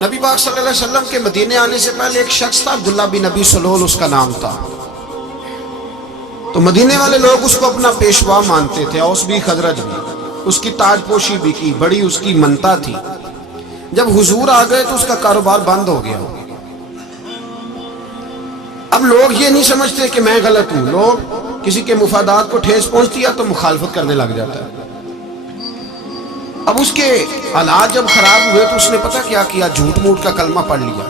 نبی پاک صلی اللہ علیہ وسلم کے مدینے آنے سے پہلے ایک شخص تھا، عبداللہ بن ابی سلول اس کا نام تھا۔ تو مدینے والے لوگ اس کو اپنا پیشوا مانتے تھے، اوس بھی خزرج بھی، اس کی تاج پوشی بھی کی، بڑی اس کی منتا تھی۔ جب حضور آ گئے تو اس کا کاروبار بند ہو گیا۔ اب لوگ یہ نہیں سمجھتے کہ میں غلط ہوں، لوگ کسی کے مفادات کو ٹھیس پہنچتی ہے تو مخالفت کرنے لگ جاتا ہے۔ اب اس کے حالات جب خراب ہوئے تو اس نے پتہ کیا کیا، جھوٹ موٹ کا کلمہ پڑھ لیا۔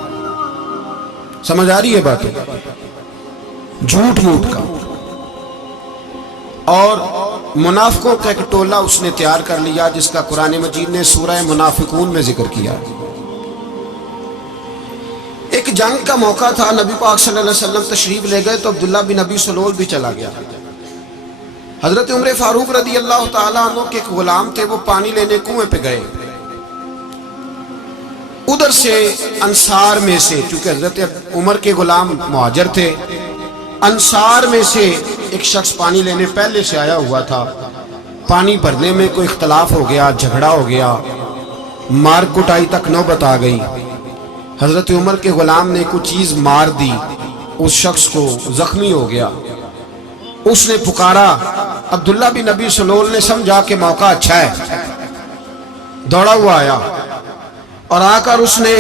سمجھ آ رہی ہے باتیں؟ جھوٹ موٹ کا، اور منافقوں کا ایک ٹولہ اس نے تیار کر لیا جس کا قرآن مجید نے سورہ منافقون میں ذکر کیا۔ ایک جنگ کا موقع تھا، نبی پاک صلی اللہ علیہ وسلم تشریف لے گئے تو عبداللہ بن ابی سلول بھی چلا گیا۔ حضرت عمر فاروق رضی اللہ تعالیٰ عنہ کے ایک غلام تھے، وہ پانی لینے کنویں پہ گئے۔ ادھر سے انصار میں سے، چونکہ حضرت عمر کے غلام مہاجر تھے، انصار میں سے ایک شخص پانی لینے پہلے سے آیا ہوا تھا۔ پانی بھرنے میں کوئی اختلاف ہو گیا، جھگڑا ہو گیا، مار کٹائی تک نوبت آ گئی۔ حضرت عمر کے غلام نے کچھ چیز مار دی، اس شخص کو زخمی ہو گیا۔ اس نے پکارا، عبداللہ بن ابی سلول نے سمجھا کہ موقع اچھا ہے، دوڑا ہوا آیا اور آ کر اس نے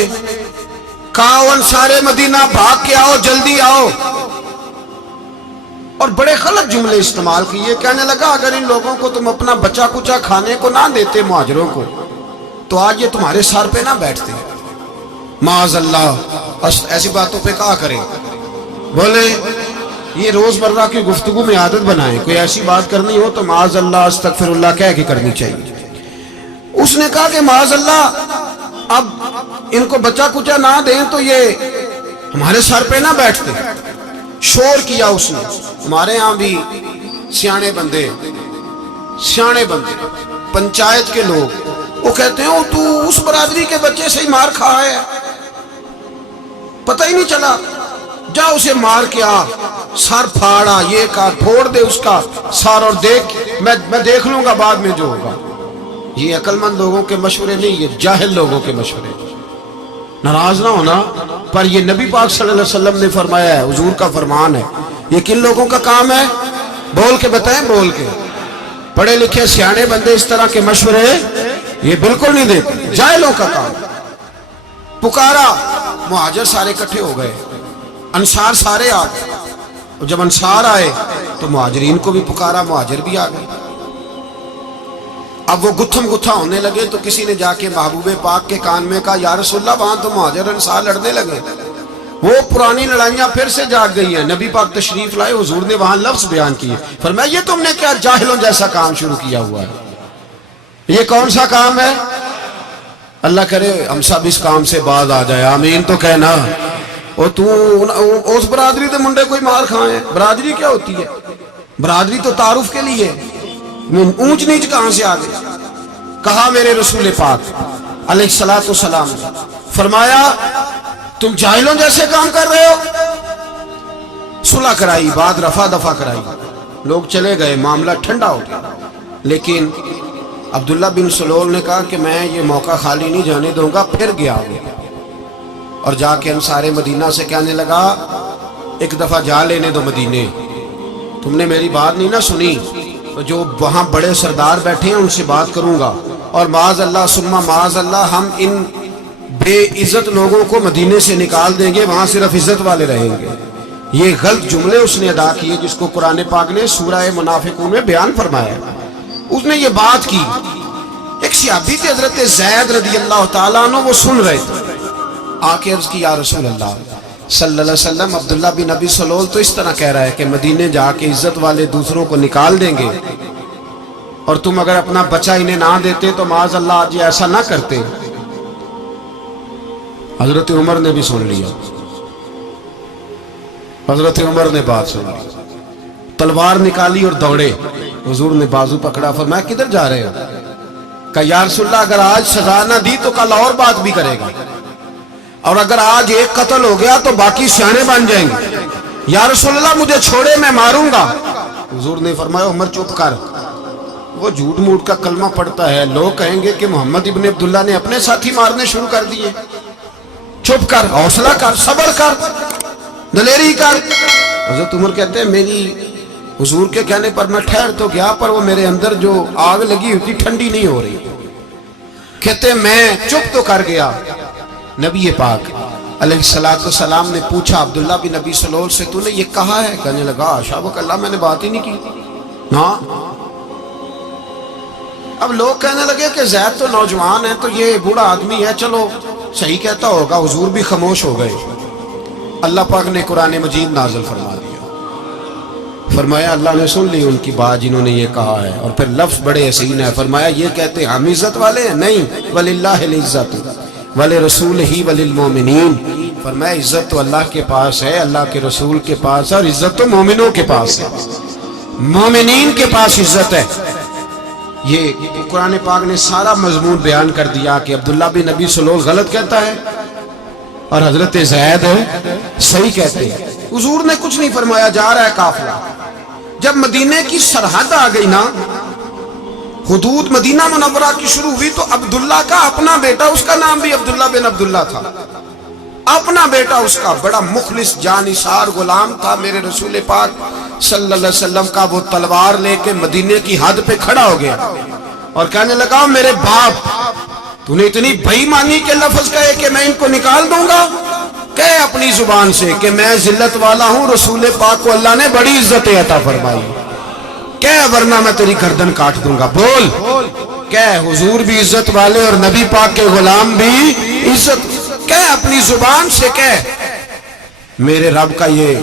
کہا، انصار مدینہ بھاگ کے آؤ، جلدی آؤ، اور بڑے غلط جملے استعمال کیے۔ کہنے لگا، اگر ان لوگوں کو تم اپنا بچا کچا کھانے کو نہ دیتے مہاجروں کو تو آج یہ تمہارے سر پہ نہ بیٹھتے۔ معاذ اللہ، ایسی باتوں پہ کہا کریں، بولے یہ روز مرہ کی گفتگو میں عادت بنائیں، کوئی ایسی بات کرنی ہو تو معاذ اللہ استغفر اللہ کہہ کے کرنی چاہیے۔ اس نے کہا کہ معاذ اللہ، اب ان کو بچا کچا نہ دیں تو یہ ہمارے سر پہ نہ بیٹھتے۔ شور کیا اس نے۔ ہمارے ہاں بھی سیانے بندے پنچایت کے لوگ، وہ کہتے ہیں تو اس برادری کے بچے سے ہی مار کھا ہے، پتہ ہی نہیں چلا، جا اسے مار کے آ، سر پھاڑا، یہ کہا پھوڑ دے اس کا سر، اور دیکھ میں دیکھ لوں گا بعد میں جو ہوگا۔ یہ عقل مند لوگوں کے مشورے نہیں، یہ جاہل لوگوں کے مشورے۔ ناراض نہ ہونا، پر یہ نبی پاک صلی اللہ علیہ وسلم نے فرمایا ہے، حضور کا فرمان ہے۔ یہ کن لوگوں کا کام ہے؟ بول کے بتائیں، بول کے۔ پڑھے لکھے سیانے بندے اس طرح کے مشورے یہ بالکل نہیں دیتے، جاہلوں کا کام۔ پکارا، مہاجر سارے اکٹھے ہو گئے، انصار سارے آ گئے، اور جب انصار آئے تو مہاجرین کو بھی پکارا، مہاجر بھی آ گئے۔ اب وہ گتھم گتھا ہونے لگے تو کسی نے جا کے محبوب پاک کے کان میں کہا، یا رسول اللہ، وہاں تو مہاجر انصار لڑنے لگے، وہ پرانی لڑائیاں پھر سے جاگ گئی ہیں۔ نبی پاک تشریف لائے، حضور نے وہاں لفظ بیان کیے، فرمایا یہ تم نے کیا جاہلوں جیسا کام شروع کیا ہوا ہے؟ یہ کون سا کام ہے؟ اللہ کرے ہم سب اس کام سے باز آ جائے، آمین تو کہنا۔ اور تو اس برادری دے منڈے کوئی مار کھائیں؟ برادری کیا ہوتی ہے؟ برادری تو تعارف کے لیے، اونچ نیچ کہاں سے آ گئی؟ کہا میرے رسول پاک علیہ الصلوۃ والسلام نے فرمایا، تم جاہلوں جیسے کام کر رہے ہو۔ صلح کرائی، بات رفع دفع کرائی، لوگ چلے گئے، معاملہ ٹھنڈا ہو گیا۔ لیکن عبداللہ بن سلول نے کہا کہ میں یہ موقع خالی نہیں جانے دوں گا، پھر گیا اور جا کے انصار مدینہ سے کہنے لگا، ایک دفعہ جا لینے دو مدینے، تم نے میری بات نہیں نہ سنی تو جو وہاں بڑے سردار بیٹھے ہیں ان سے بات کروں گا، اور معاذ اللہ ثم معاذ اللہ ہم ان بے عزت لوگوں کو مدینے سے نکال دیں گے، وہاں صرف عزت والے رہیں گے۔ یہ غلط جملے اس نے ادا کیے جس کو قرآن پاک نے سورہ منافقون میں بیان فرمایا ہے۔ اس نے یہ بات کی، ایک صحابی تھے حضرت زید رضی اللہ تعالیٰ عنہ، وہ سن رہے تھے، آ کے عرض کی، یا رسول اللہ صلی اللہ علیہ وسلم، عبداللہ بن ابی سلول تو اس طرح کہہ رہا ہے کہ مدینے جا کے عزت والے دوسروں کو نکال دیں گے، اور تم اگر اپنا بچہ انہیں نہ دیتے تو معاذ اللہ آج یہ ایسا نہ کرتے۔ حضرت عمر نے بھی سن لیا، حضرت عمر نے بات سن لی، تلوار نکالی اور دوڑے۔ حضور نے بازو پکڑا، فرمایا کدھر جا رہے ہو؟ کہا یا رسول اللہ، اگر آج سزا نہ دی تو کل اور بات بھی کرے گا، اور اگر آج ایک قتل ہو گیا تو باقی سیانے بن جائیں گے۔ یا رسول اللہ مجھے چھوڑے، میں ماروں گا۔ حضور نے فرمایا عمر چپ کر، وہ جھوٹ موٹ کا کلمہ پڑھتا ہے، لوگ کہیں گے کہ محمد ابن عبداللہ نے اپنے ساتھی مارنے شروع کر دیے۔ چپ کر، حوصلہ کر، صبر کر، دلیری کر۔ حضرت عمر کہتے ہیں میری حضور کے کہنے پر میں ٹھہر تو گیا، پر وہ میرے اندر جو آگ لگی ہوئی تھی ٹھنڈی نہیں ہو رہی۔ کہتے ہیں میں چپ تو کر گیا۔ نبی پاک علیہ السلام نے پوچھا عبداللہ بن نبی سلول سے تو نے یہ کہا ہے؟ کہنے لگا شابک اللہ میں نے بات ہی نہیں کی۔ ہاں، اب لوگ کہنے لگے کہ زید تو نوجوان ہے، تو یہ بوڑھا آدمی ہے، چلو صحیح کہتا ہوگا۔ حضور بھی خاموش ہو گئے۔ اللہ پاک نے قرآن مجید نازل فرما دیا، فرمایا اللہ نے سن لی ان کی بات جنہوں نے یہ کہا ہے، اور پھر لفظ بڑے حسین ہے، فرمایا یہ کہتے ہیں ہم عزت والے ہیں؟ نہیں، وَلِلَّهِ الْعِزَّةُ وَلِرَسُولِهِ وَلِلْمُؤْمِنِينَ، فرمایا عزت تو اللہ کے پاس ہے، اللہ کے رسول کے پاس ہے، اور عزت تو مومنوں کے پاس ہے، مومنین کے پاس عزت ہے۔ یہ قرآن پاک نے سارا مضمون بیان کر دیا کہ عبداللہ بن نبی سلول غلط کہتا ہے اور حضرت زید صحیح کہتے ہیں۔ حضور نے کچھ نہیں فرمایا، جا رہا ہے قافلہ۔ جب مدینے کی سرحد آ گئی نا، حدود مدینہ منورہ کی شروع ہوئی، تو عبداللہ کا اپنا بیٹا، اس کا نام بھی عبداللہ بن عبداللہ تھا، اپنا بیٹا اس کا بڑا مخلص جانثار غلام تھا میرے رسول پاک صلی اللہ علیہ وسلم کا، وہ تلوار لے کے مدینے کی حد پہ کھڑا ہو گیا اور کہنے لگا میرے باپ تو نے اتنی بے ایمانی کے لفظ کہے کہ میں ان کو نکال دوں گا؟ کہے اپنی زبان سے کہ میں ذلت والا ہوں، رسول پاک کو اللہ نے بڑی عزت عطا فرمائی، کہے ورنہ میں تیری گردن کاٹ دوں گا۔ بول، کہے حضور بھی عزت والے اور نبی پاک کے غلام بھی عزت، کہے اپنی زبان سے، کہے میرے رب کا یہ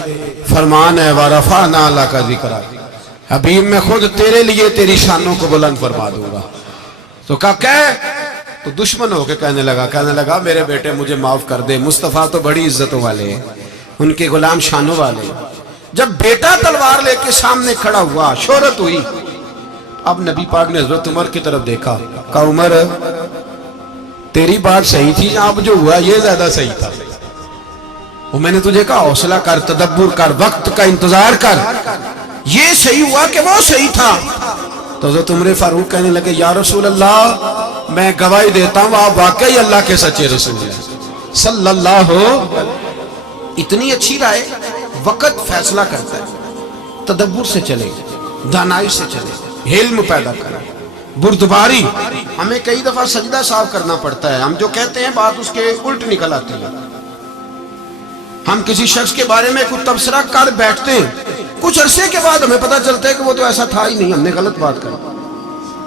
فرمان ہے وَرَفَعْنَا لَكَ ذِكْرَكَ، حبیب میں خود تیرے لیے تیری شانوں کو بلند فرما دوں گا۔ تو کہے تو دشمن ہو کے کہنے لگا میرے بیٹے مجھے معاف کر دے، مصطفیٰ تو بڑی عزتوں والے ہیں، ان کے غلام شانوں والے۔ جب بیٹا تلوار لے کے سامنے کھڑا ہوا، شہرت ہوئی، اب نبی پاک نے حضرت عمر کی طرف دیکھا، کہا عمر تیری بات صحیح تھی، اب جو ہوا یہ زیادہ صحیح تھا، وہ میں نے تجھے کہا حوصلہ کر، تدبر کر، وقت کا انتظار کر، یہ صحیح ہوا کہ وہ صحیح تھا۔ تو حضرت عمر فاروق کہنے لگے یا رسول اللہ میں گواہی دیتا ہوں آپ واقعی اللہ کے سچے رسول ہیں صلی اللہ ہو۔ اتنی اچھی رائے، وقت فیصلہ کرتا ہے، تدبر سے چلے، دانائی سے چلے، علم پیدا کرے، بردباری۔ ہمیں کئی دفعہ سجدہ صاف کرنا پڑتا ہے، ہم جو کہتے ہیں بات اس کے الٹ نکل آتی ہے۔ ہم کسی شخص کے بارے میں کوئی تبصرہ کر بیٹھتے ہیں، کچھ عرصے کے بعد ہمیں پتہ چلتا ہے کہ وہ تو ایسا تھا ہی نہیں، ہم نے غلط بات کر۔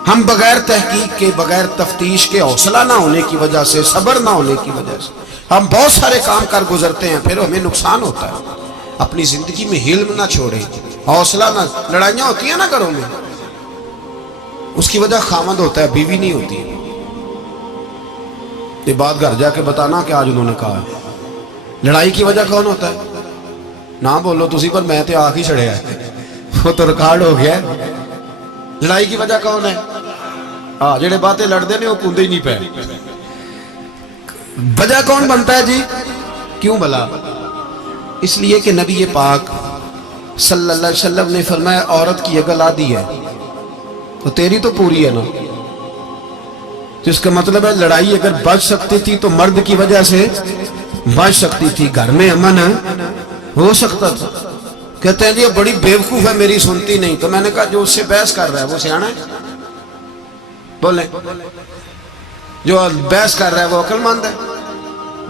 ہم بغیر تحقیق کے، بغیر تفتیش کے، حوصلہ نہ ہونے کی وجہ سے، صبر نہ ہونے کی وجہ سے ہم بہت سارے کام کر گزرتے ہیں، پھر ہمیں نقصان ہوتا ہے۔ اپنی زندگی میں حلم نہ چھوڑیں، حوصلہ نہ، لڑائیاں ہوتی ہیں نا گھروں میں، اس کی وجہ خامد ہوتا ہے، بیوی نہیں ہوتی۔ یہ بات گھر جا کے بتانا کہ آج انہوں نے کہا ہے۔ لڑائی کی وجہ کون ہوتا ہے؟ نہ بولو تسی، پر میں تے آخ ہی چڑھے ہے، وہ تو ریکارڈ ہو گیا ہے۔ لڑائی کی وجہ کون ہے؟ جڑے باتیں لڑتے ہیں وہ کندے ہی نہیں پہ۔ وجہ کون بنتا ہے جی؟ کیوں بلا؟ اس لیے کہ نبی پاک صلی اللہ علیہ وسلم نے فرمایا عورت کی اگل آدھی ہے تو تیری تو پوری ہے نا، جس کا مطلب ہے لڑائی اگر بچ سکتی تھی تو مرد کی وجہ سے بچ سکتی تھی، گھر میں امن ہو سکتا تھا۔ کہتے ہیں جی یہ بڑی بیوقوف ہے، میری سنتی نہیں۔ تو میں نے کہا جو اس سے بحث کر رہا ہے وہ سیانا ہے؟ بولیں، جو بحث کر رہا ہے وہ عقل مند ہے؟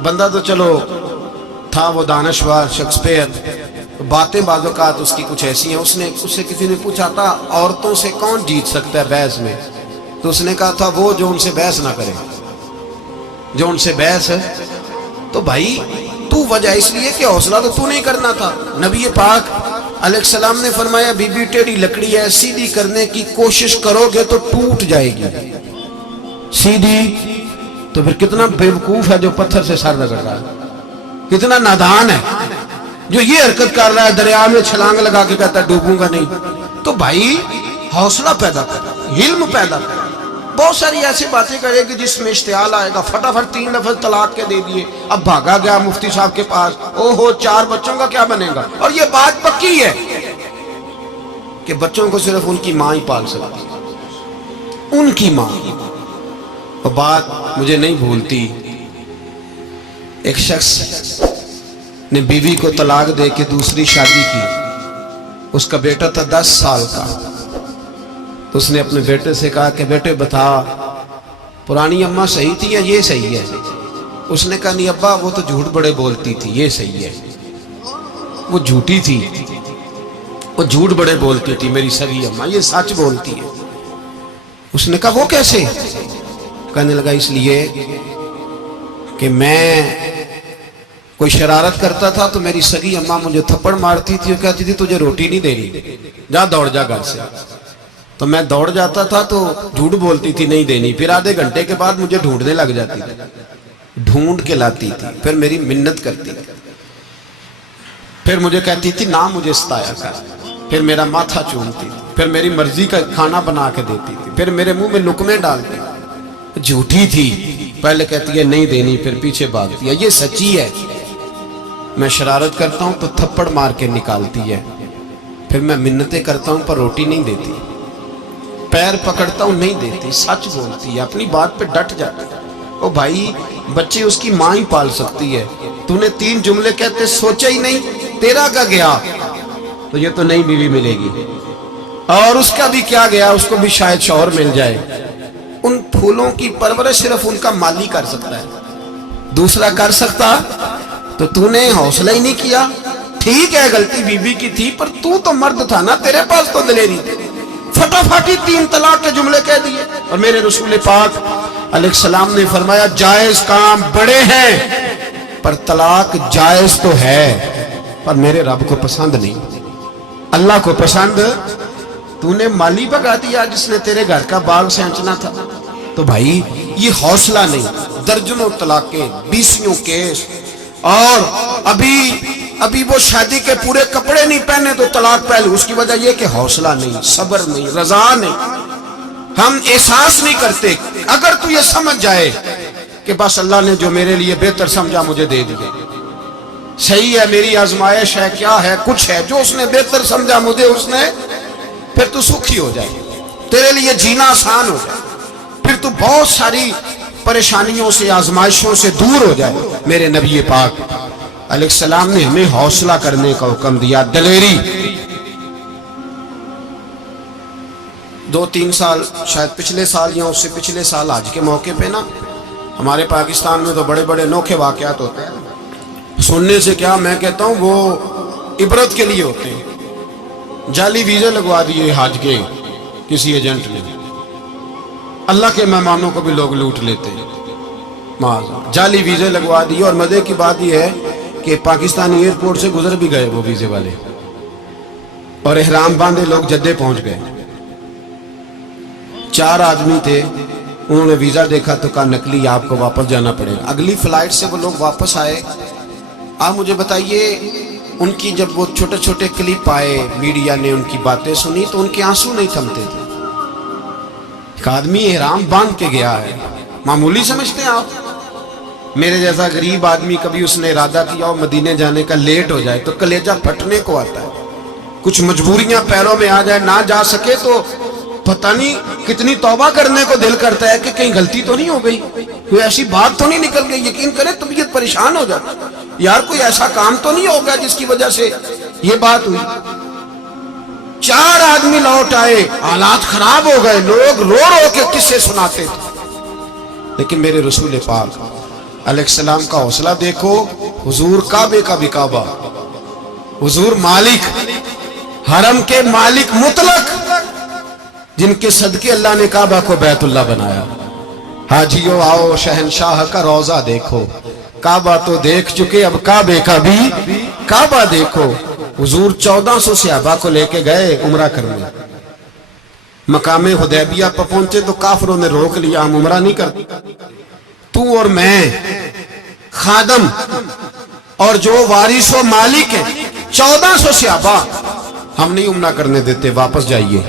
بندہ تو چلو تھا وہ دانشور، شیکسپیئر، باتیں بعض اوقات اس کی کچھ ایسی ہیں۔ اس سے کسی نے پوچھا تھا عورتوں سے کون جیت سکتا ہے بحث میں، تو اس نے کہا تھا وہ جو ان سے بحث نہ کرے، جو ان سے بحث ہے۔ تو بھائی تو وجہ اس لیے کہ حوصلہ تو نہیں کرنا تھا۔ نبی پاک علیہ السلام نے فرمایا بی بی ٹیڑھی لکڑی ہے، سیدھی کرنے کی کوشش کرو گے تو ٹوٹ جائے گی، سیدھی۔ تو پھر کتنا بیوقوف ہے جو پتھر سے سر رگڑ رہا ہے، کتنا نادان ہے جو یہ حرکت کر رہا ہے، دریا میں چھلانگ لگا کے کہتا ہے ڈوبوں گا نہیں۔ تو بھائی حوصلہ پیدا کر، علم پیدا کر۔ بہت ساری ایسی باتیں کرے گی جس میں اشتعال آئے گا، فٹافٹ 3 لفظ طلاق کے دے دیے، اب بھاگا گیا مفتی صاحب کے پاس، او ہو 4 بچوں کا کیا بنے گا؟ اور یہ بات پکی ہے کہ بچوں کو صرف ان کی ماں ہی پال سکتی، ان کی ماں۔ اور بات مجھے نہیں بھولتی، ایک شخص نے بیوی کو طلاق دے کے دوسری شادی کی. اس کا بیٹا تھا 10 سال کا. تو اس نے اپنے بیٹے سے کہا کہ بیٹے بتا پرانی اماں صحیح تھی یا یہ صحیح ہے؟ اس نے کہا نہیں ابا وہ تو جھوٹ بڑے بولتی تھی، یہ صحیح ہے. وہ جھوٹی تھی، وہ جھوٹ بڑے بولتی تھی میری سگی اماں، یہ سچ بولتی ہے. اس نے کہا وہ کیسے؟ کہنے لگا اس لیے کہ میں کوئی شرارت کرتا تھا تو میری سگی اماں مجھے تھپڑ مارتی تھی اور کہتی تھی تجھے روٹی نہیں دینی، جا دوڑ جا گھر سے. تو میں دوڑ جاتا تھا تو جھوٹ بولتی تھی نہیں دینی، پھر آدھے گھنٹے کے بعد مجھے ڈھونڈنے لگ جاتی تھی، ڈھونڈ کے لاتی تھی، پھر میری منت کرتی تھی، پھر مجھے کہتی تھی نہ مجھے ستایا کر، پھر میرا ماتھا چومتی تھی، پھر میری مرضی کا کھانا بنا کے دیتی تھی، پھر میرے منہ میں لقمے ڈالتی. جھوٹی تھی، پہلے کہتی ہے نہیں دینی پھر پیچھے بھاگتی ہے. یہ سچی ہے، میں شرارت کرتا ہوں تو تھپڑ مار کے نکالتی ہے، پھر میں منتیں کرتا ہوں پر روٹی نہیں دیتی، پیر پکڑتا ہوں نہیں دیتی. سچ بولتی ہے، اپنی بات پہ ڈٹ جاتی ہے. او بھائی بچے اس کی ماں ہی پال سکتی ہے، تو نے 3 جملے کہتے سوچا ہی نہیں، تیرا کا گیا تو یہ تو نئی بیوی ملے گی، اور اس کا بھی کیا گیا، اس کو بھی شاید شوہر مل جائے. ان پھولوں کی پرورش صرف ان کا مالی کر سکتا ہے، دوسرا کر سکتا؟ تو نے حوصلہ ہی نہیں کیا. ٹھیک ہے غلطی بیوی کی تھی پر تو مرد تھا نا، تیرے پاس تو دلیری تھی. فٹافٹ 3 طلاق کے جملے کہہ دیے. اور میرے رسول پاک علیہ السلام نے فرمایا جائز کام بڑے ہیں پر طلاق جائز تو ہے پر میرے رب کو پسند نہیں، اللہ کو پسند. تو نے مالی بگا دیا جس نے تیرے گھر کا باغ سینچنا تھا. تو بھائی یہ حوصلہ نہیں، درجنوں طلاقیں، 20 کیس، اور ابھی وہ شادی کے پورے کپڑے نہیں پہنے تو طلاق پہلے. اس کی وجہ یہ کہ حوصلہ نہیں، صبر نہیں، رضا نہیں، ہم احساس نہیں کرتے. اگر تو یہ سمجھ جائے کہ بس اللہ نے جو میرے لیے بہتر سمجھا مجھے دے دیا، صحیح ہے میری آزمائش ہے کیا ہے کچھ ہے، جو اس نے بہتر سمجھا مجھے اس نے، پھر تو سکھی ہو جائے، تیرے لیے جینا آسان ہو جائے، پھر تو بہت ساری پریشانیوں سے آزمائشوں سے دور ہو جائے. میرے نبی پاک علیہ السلام نے ہمیں حوصلہ کرنے کا حکم دیا، دلیری. 2-3 سال شاید پچھلے سال یا اس سے پچھلے سال حج کے موقع پہ نا ہمارے پاکستان میں تو بڑے بڑے انوکھے واقعات ہوتے ہیں. سننے سے کیا میں کہتا ہوں وہ عبرت کے لیے ہوتے ہیں. جعلی ویزے لگوا دیے حج کے کسی ایجنٹ نے، اللہ کے مہمانوں کو بھی لوگ لوٹ لیتے ہیں. جعلی ویزے لگوا دیے. اور مزے کی بات یہ ہے کہ پاکستانی ایئرپورٹ سے گزر بھی گئے وہ ویزے والے، اور احرام باندھے لوگ جدے پہنچ گئے. 4 آدمی تھے، انہوں نے ویزا دیکھا تو کہا نقلی آپ کو واپس جانا پڑے گا. اگلی فلائٹ سے وہ لوگ واپس آئے. آپ مجھے بتائیے ان کی جب وہ چھوٹے چھوٹے کلپ آئے، میڈیا نے ان کی باتیں سنی تو ان کے آنسو نہیں تھمتے تھے. ایک آدمی احرام باندھ کے گیا ہے، معمولی سمجھتے ہیں آپ؟ میرے جیسا غریب آدمی کبھی اس نے ارادہ کیا اور مدینے جانے کا لیٹ ہو جائے تو کلیجہ پھٹنے کو آتا ہے. کچھ مجبوریاں پیروں میں آ جائے، نہ جا سکے تو پتہ نہیں کتنی توبہ کرنے کو دل کرتا ہے کہ کہیں غلطی تو نہیں ہو گئی، کوئی ایسی بات تو نہیں نکل گئی. یقین کریں طبیعت پریشان ہو جاتی، یار کوئی ایسا کام تو نہیں ہوگا جس کی وجہ سے یہ بات ہوئی. 4 آدمی لوٹ آئے، حالات خراب ہو گئے، لوگ رو رو کے قصے سناتے تھے. لیکن میرے رسول پاک علیہ السلام کا حوصلہ دیکھو. حضور کعبے کا بھی کعبہ، حضور مالک، حرم کے مالک مطلق، جن کے صدقے اللہ نے کعبہ کو بیت اللہ بنایا. حاجیو آؤ شہنشاہ کا روضہ دیکھو، کعبہ تو دیکھ چکے اب کعبے کا بھی کعبہ دیکھو. حضور 1400 صحابہ کو لے کے گئے عمرہ کرنے. مقام حدیبیہ پر پہنچے تو کافروں نے روک لیا، ہم عمرہ نہیں کرتے. تو اور میں خادم اور جو وارث و مالک ہیں 1400 صحابہ، ہم نہیں عمرہ کرنے دیتے، واپس جائیے.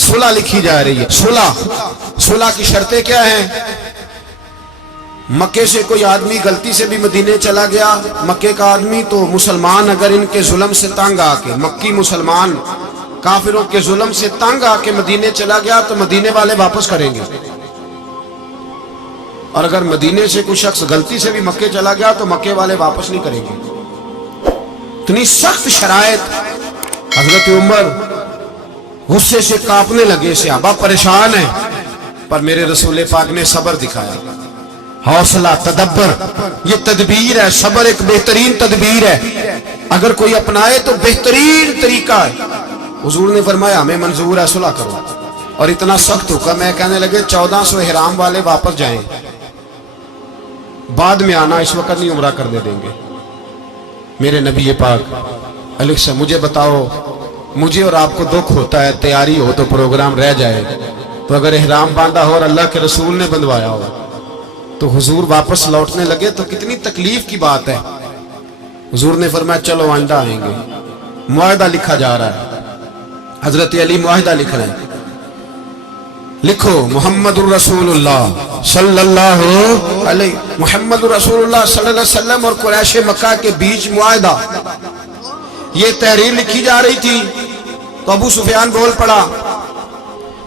صلح لکھی جا رہی ہے. صلح کی شرطیں کیا ہیں؟ مکے سے کوئی آدمی غلطی سے بھی مدینے چلا گیا، مکے کا آدمی، تو مسلمان اگر ان کے ظلم سے تنگ آ کے، مکی مسلمان کافروں کے ظلم سے تنگ آ کے مدینے چلا گیا تو مدینے والے واپس کریں گے. اور اگر مدینے سے کوئی شخص غلطی سے بھی مکے چلا گیا تو مکے والے واپس نہیں کریں گے. اتنی سخت شرائط. حضرت عمر غصے سے کانپنے لگے, صحابہ پریشان ہیں, پر میرے رسول پاک نے صبر دکھایا. حوصلہ, تدبر, یہ تدبیر ہے. صبر ایک بہترین تدبیر ہے, اگر کوئی اپنائے تو بہترین طریقہ ہے. حضور نے فرمایا ہمیں منظور ہے, صلح کرو. اور اتنا سخت حکم ہے, کہنے لگے 1400 احرام والے واپس جائیں, بعد میں آنا, اس وقت نہیں عمرہ کرنے دیں گے. میرے نبی پاک علیہ السلام, مجھے بتاؤ, مجھے اور آپ کو دکھ ہوتا ہے تیاری ہو تو پروگرام رہ جائے, تو اگر احرام باندھا ہو اور اللہ کے رسول نے بندھوایا ہو تو حضور واپس لوٹنے لگے تو کتنی تکلیف کی بات ہے. حضور نے فرمایا چلو آئندہ آئیں گے. معاہدہ لکھا جا رہا ہے, حضرت علی معاہدہ لکھ رہے ہیں. لکھو محمد الرسول اللہ صلی اللہ علیہ محمد الرسول اللہ صلی اللہ علیہ وسلم اور قریش مکہ کے بیچ معاہدہ. یہ تحریر لکھی جا رہی تھی تو ابو سفیان بول پڑا,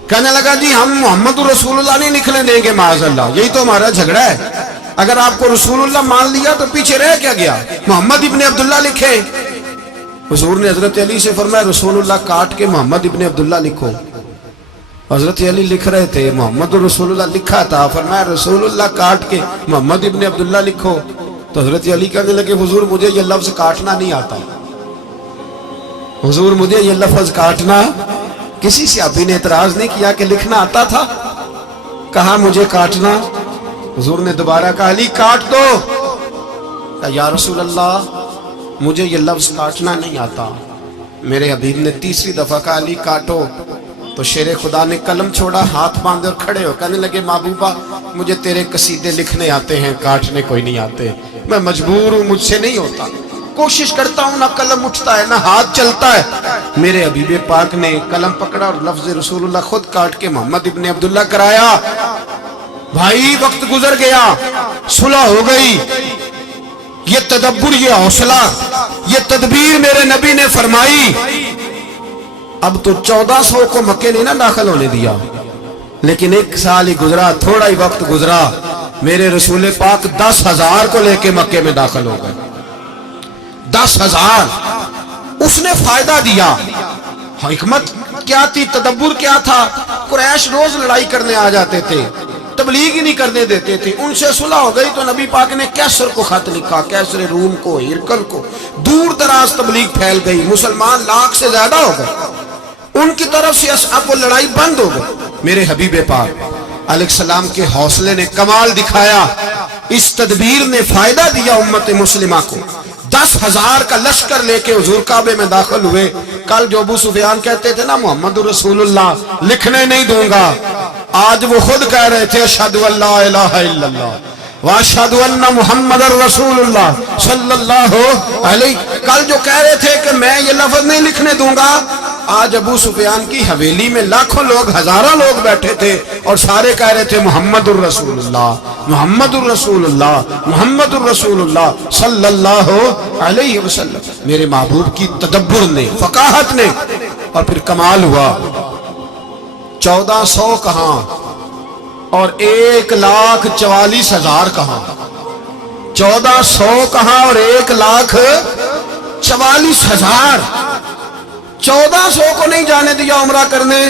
کہنے لگا جی ہم محمد الرسول اللہ نہیں لکھنے دیں گے معاذ اللہ, یہی تو ہمارا جھگڑا ہے. اگر آپ کو رسول اللہ مان لیا تو پیچھے رہ کیا گیا, محمد ابن عبداللہ لکھے. حضور نے حضرت علی سے فرمایا رسول اللہ کاٹ کے محمد ابن عبداللہ لکھو. حضرت علی لکھ رہے تھے, محمد الرسول اللہ لکھا تھا, فرمایا رسول اللہ کاٹ کے محمد ابن عبداللہ لکھو. تو حضرت علی کہنے لگے حضور مجھے یہ لفظ کاٹنا نہیں آتا, حضور مجھے یہ لفظ کاٹنا. کسی صحابی نے اعتراض نہیں کیا کہ لکھنا آتا تھا, کہا مجھے کاٹنا. حضور نے دوبارہ کہا علی کاٹ دو. کہا یا رسول اللہ مجھے یہ لفظ کاٹنا نہیں آتا. میرے حبیب نے تیسری دفعہ کہا علی کاٹو. تو شیر خدا نے قلم چھوڑا, ہاتھ باندھے اور کھڑے ہو کہنے لگے محبوبہ مجھے تیرے قصیدے لکھنے آتے ہیں, کاٹنے کوئی نہیں آتے. میں مجبور ہوں, مجھ سے نہیں ہوتا. کوشش کرتا ہوں, نہ قلم اٹھتا ہے نہ ہاتھ چلتا ہے. میرے حبیب پاک نے قلم پکڑا اور لفظ رسول اللہ خود کاٹ کے محمد ابن عبداللہ کرایا. بھائی وقت گزر گیا, صلح ہو گئی. یہ تدبر, یہ حوصلہ, یہ تدبیر میرے نبی نے فرمائی. اب تو 1400 کو مکے نے نہ داخل ہونے دیا, لیکن 1 سال ہی گزرا, تھوڑا ہی وقت گزرا, میرے رسول پاک 10,000 کو لے کے مکے میں داخل ہو گئے. 10,000 اس نے فائدہ دیا. حکمت کیا تھی, تدبر کیا تھا. قریش روز لڑائی کرنے آ جاتے تھے, تبلیغ ہی نہیں کرنے دیتے تھے. ان سے صلح ہو گئی تو نبی پاک نے کیسر کو خط لکھا, کیسر روم کو, ہرکل کو. دور دراز تبلیغ پھیل گئی, مسلمان 100,000 سے زیادہ ہو گئے. ان کی طرف سے اب وہ لڑائی بند ہو گئی. میرے حبیب پاک علیہ السلام کے حوصلے نے کمال دکھایا, اس تدبیر نے فائدہ دیا امت مسلمہ کو. 10,000 کا لشکر لے کے حضور کعبے میں داخل ہوئے. کل جو ابو سفیان کہتے تھے نا محمد رسول اللہ لکھنے نہیں دوں گا, آج وہ خود کہہ رہے تھے اشہد ان لا الہ الا اللہ واشہد ان محمد رسول اللہ صلی اللہ علیہ. کل جو کہہ رہے تھے کہ میں یہ لفظ نہیں لکھنے دوں گا, آج ابو سفیان کی حویلی میں لاکھوں لوگ, ہزاروں لوگ بیٹھے تھے اور سارے کہہ رہے تھے محمد الرسول اللہ محمد الرسول اللہ محمد الرسول اللہ صلی اللہ علیہ وسلم. میرے محبوب کی تدبر نے, فقاہت نے, اور پھر کمال ہوا. 1400 کہاں اور 1,44,000 کہاں. 1400 کہاں اور 1,44,000. 1400 کو نہیں جانے دیا عمرہ کرنے.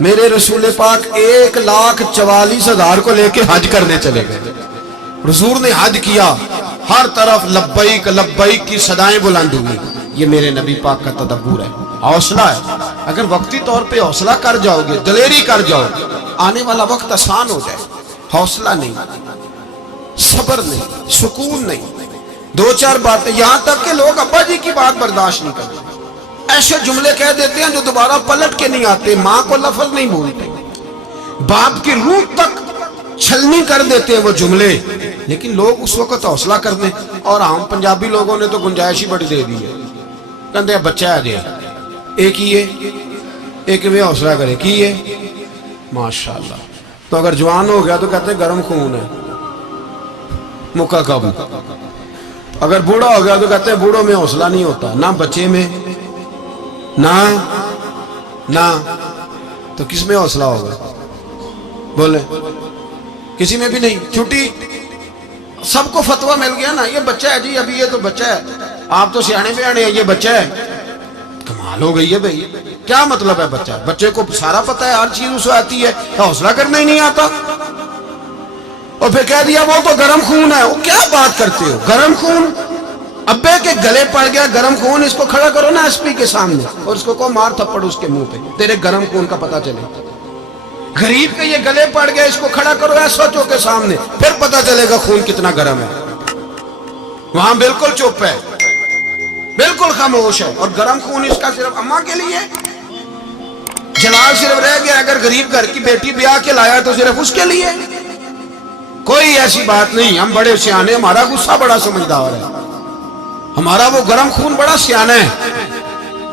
میرے رسول پاک 1,44,000 کو لے کے حج کرنے چلے گئے. حضور نے حج کیا, ہر طرف لبیک لبیک کی صدائیں بلند ہوئی. یہ میرے نبی پاک کا تدبر ہے, حوصلہ ہے. اگر وقتی طور پہ حوصلہ کر جاؤ گے, دلیری کر جاؤ, آنے والا وقت آسان ہو جائے. حوصلہ نہیں, صبر نہیں, سکون نہیں. 2-4 باتیں, یہاں تک کہ لوگ ابا جی کی بات برداشت نہیں کرتے, ایسے جملے کہہ دیتے ہیں جو دوبارہ پلٹ کے نہیں آتے. ماں کو لفظ نہیں بولتے, باپ کی روح تک چھلنی کر دیتے ہیں وہ جملے. لیکن لوگ اس وقت حوصلہ کرنے, اور ہم پنجابی لوگوں نے تو گنجائش ہی بڑی دے دی ہے. کہتے ہیں بچہ آ جائے, ایک ہی ہے, ایک میں حوصلہ کرے کی ہے ماشاءاللہ. تو اگر جوان ہو گیا تو کہتے ہیں گرم خون ہے, مکہ کب. اگر بوڑھا ہو گیا تو کہتے ہیں بوڑھوں میں حوصلہ نہیں ہوتا, نہ بچے میں نہ تو کس میں حوصلہ ہوگا, بولے کسی میں بھی نہیں. چھٹی سب کو فتویٰ مل گیا نا, یہ بچہ ہے جی, ابھی یہ تو بچہ ہے, آپ تو سیانے بیانے ہیں, یہ بچہ ہے. کمال ہو گئی ہے بھائی, کیا مطلب ہے بچہ؟ بچے کو سارا پتہ ہے, ہر چیز اسے آتی ہے, حوصلہ کرنا ہی نہیں آتا. اور پھر کہہ دیا وہ تو گرم خون ہے. وہ کیا بات کرتے ہو, گرم خون؟ ابے کے گلے پڑ گیا گرم خون, اس کو کھڑا کرو نا ایس پی کے سامنے اور اس کو مار تھپڑ اس کے منہ پہ, تیرے گرم خون کا پتہ چلے. غریب کے یہ گلے پڑ گیا, اس کو کھڑا کرو ایس ایچ او کے سامنے, پھر پتہ چلے گا خون کتنا گرم ہے. وہاں بالکل چپ ہے, بالکل خاموش ہے. اور گرم خون اس کا صرف اماں کے لیے, جلال صرف رہ گیا اگر غریب گھر کی بیٹی بیاہ کے لایا تو صرف اس کے لیے. کوئی ایسی بات نہیں. ہم بڑے سیانے, ہمارا غصہ بڑا سمجھدار ہے, ہمارا وہ گرم خون بڑا سیانا ہے.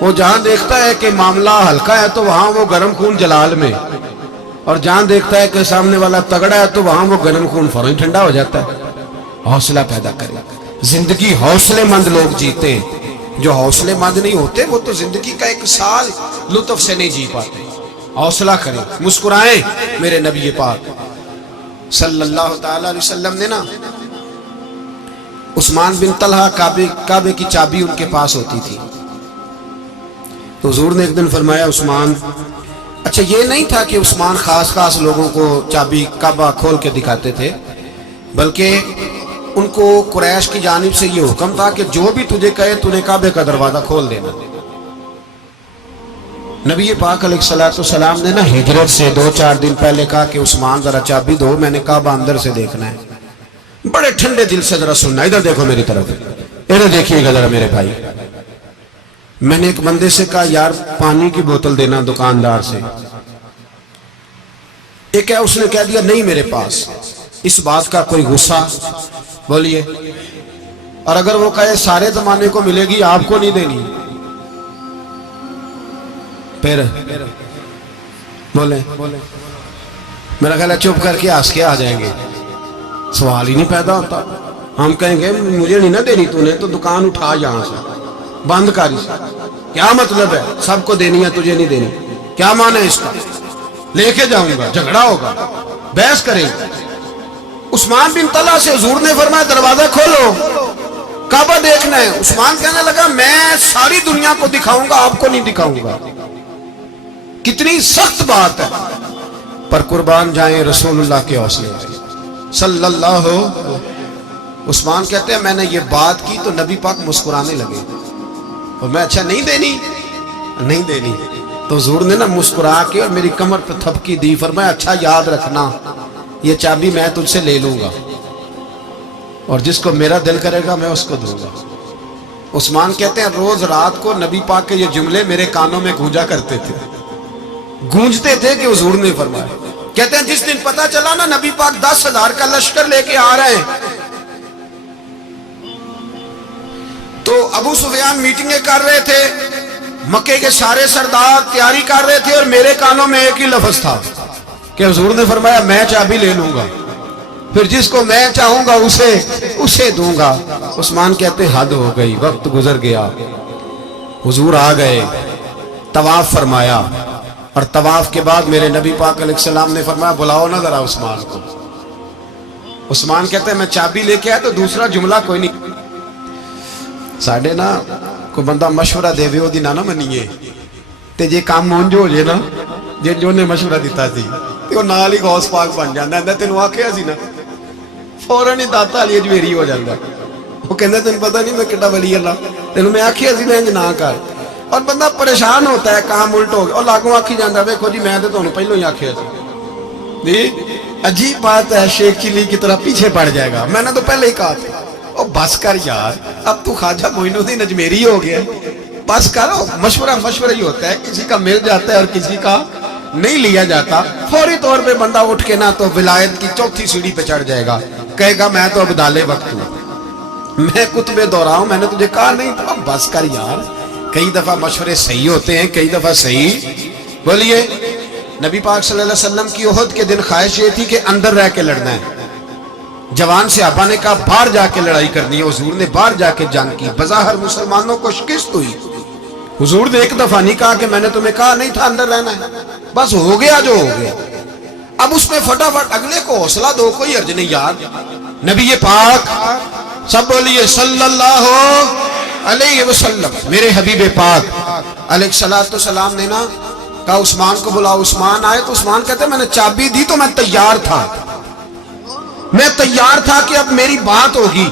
وہ جہاں دیکھتا ہے کہ معاملہ ہلکا ہے تو وہاں وہ گرم خون جلال میں, اور جہاں دیکھتا ہے کہ سامنے والا تگڑا ہے تو وہاں وہ گرم خون فوراً ٹھنڈا ہو جاتا ہے. حوصلہ پیدا کرے. زندگی حوصلے مند لوگ جیتے ہیں, جو حوصلے مند نہیں ہوتے وہ تو زندگی کا ایک سال لطف سے نہیں جی پاتے. حوصلہ کریں, مسکرائیں. میرے نبی پاک صلی اللہ تعالی علیہ وسلم نے نا عثمان بن طلحہ, کعبے کی چابی ان کے پاس ہوتی تھی, تو حضور نے ایک دن فرمایا عثمان, اچھا یہ نہیں تھا کہ عثمان خاص لوگوں کو چابی کعبہ کھول کے دکھاتے تھے, بلکہ ان کو قریش کی جانب سے یہ حکم تھا کہ جو بھی تجھے کہے تو نے کعبے کا دروازہ کھول دینا. نبی پاک علیہ السلام نے نا ہجرت سے 2-4 دن پہلے کہا کہ عثمان ذرا چابی دو, میں نے کعبہ اندر سے دیکھنا ہے. بڑے ٹھنڈے دل سے ذرا سننا, ادھر دیکھو میری طرف, ادھر دیکھیے گا ذرا میرے بھائی. میں نے ایک بندے سے کہا یار پانی کی بوتل دینا دکاندار سے, ایک ہے اس نے کہہ دیا نہیں میرے پاس. اس بات کا کوئی غصہ بولیے, اور اگر وہ کہے سارے زمانے کو ملے گی آپ کو نہیں دینی, پھر بولے میرا خیال ہے چپ کر کے ہنس کے آ جائیں گے, سوال ہی نہیں پیدا ہوتا. ہم کہیں گے مجھے نہیں نہ دینی, تو نے تو دکان اٹھا یہاں سے, بند کاری سے. کیا مطلب ہے سب کو دینی ہے تجھے نہیں دینی, کیا معنی ہے اس کا؟ لے کے جاؤں گا, جھگڑا ہوگا, بحث کریں گے. عثمان بن طلحہ سے حضور نے فرمایا دروازہ کھولو, کعبہ دیکھنا ہے. عثمان کہنے لگا میں ساری دنیا کو دکھاؤں گا, آپ کو نہیں دکھاؤں گا. کتنی سخت بات ہے, پر قربان جائیں رسول اللہ کے حوصلے صلی اللہ. عثمان کہتے ہیں میں نے یہ بات کی تو نبی پاک مسکرانے لگے, اور میں اچھا نہیں دینی, تو حضور نے نا مسکرا کے اور میری کمر پہ تھپکی دی, فرمایا اچھا یاد رکھنا یہ چابی میں تجھ سے لے لوں گا, اور جس کو میرا دل کرے گا میں اس کو دوں گا. عثمان کہتے ہیں روز رات کو نبی پاک کے یہ جملے میرے کانوں میں گونجتے تھے کہ حضور نے فرمایا. کہتے ہیں جس دن پتا چلا نا نبی پاک 10,000 کا لشکر لے کے آ رہے ہیں, تو ابو سفیان میٹنگیں کر رہے تھے, مکے کے سارے سردار تیاری کر رہے تھے, اور میرے کانوں میں ایک ہی لفظ تھا کہ حضور نے فرمایا میں چابی لے لوں گا, پھر جس کو میں چاہوں گا اسے دوں گا. عثمان کہتے حد ہو گئی, وقت گزر گیا, حضور آ گئے, طواف فرمایا, اور طواف کے بعد میرے نبی پاک علیہ السلام نے فرمایا بلاؤ نا ذرا عثمان کو. عثمان کہتے ہیں میں چابی لے کے آیا تو دوسرا جملہ کوئی نہیں. ساڑھے نا کوئی بندہ مشورہ دے وے دی نہ منیے, تے جے کام مونج ہو جائے نا, جے جو نے مشورہ دیتا سی تے وہ نال ہی غوث پاک بن جاندا ہے. تینوں آکھیا سی نا فوراً ہی داتا علی اجمیری ہو جاندا. وہ کہندا تینوں پتہ نہیں میں کڈا ولی اللہ, تینوں میں آکھیا سی نا انج نہ کر, اور بندہ پریشان ہوتا ہے کام الٹ ہو گیا, اور لاگوں آکھی جاندا ویکھو جی میں تے تانوں پہلوں ہی آکھیا سی جی. عجیب بات ہے, شیخ چلی کی طرح پیچھے پڑ جائے گا, میں نے تو پہلے ہی کہا تھا. او بس کر یار, اب تو خواجہ معین الدین اجمیری ہو گیا, بس کرو. مشورہ ہی ہوتا ہے, کسی کا مل جاتا ہے اور کسی کا نہیں لیا جاتا. فوری طور پہ بندہ اٹھ کے نہ تو ولایت کی 4تھی سیڑھی پہ چڑھ جائے گا, کہے گا میں تو ابدال وقت ہوں, میں کتب دورہ ہوں, میں نے تجھے کہا نہیں تھا. بس کر یار, کئی دفعہ مشورے صحیح ہوتے ہیں, کئی دفعہ صحیح. بولیے نبی پاک صلی اللہ علیہ وسلم کی احد کے دن خواہش یہ تھی کہ اندر رہ کے لڑنا ہے. جوان صحابہ نے کہا باہر جا کے لڑائی کرنی ہے, حضور نے باہر جا کے جنگ کی. بظاہر مسلمانوں کو شکست ہوئی. حضور نے ایک دفعہ نہیں کہا کہ میں نے تمہیں کہا نہیں تھا اندر رہنا ہے, بس ہو گیا جو ہو گیا. اب اس میں فٹافٹ اگلے کو حوصلہ دو، کوئی عرض نہیں یار. نبی پاک سب بولیے صلی اللہ علیہ وسلم، میرے حبیب پاک علیہ السلام نے نا کہا عثمان کو بلاؤ. عثمان آئے تو عثمان کہتے ہیں میں نے چابی دی تو میں تیار تھا، میں تیار تھا کہ اب میری بات ہوگی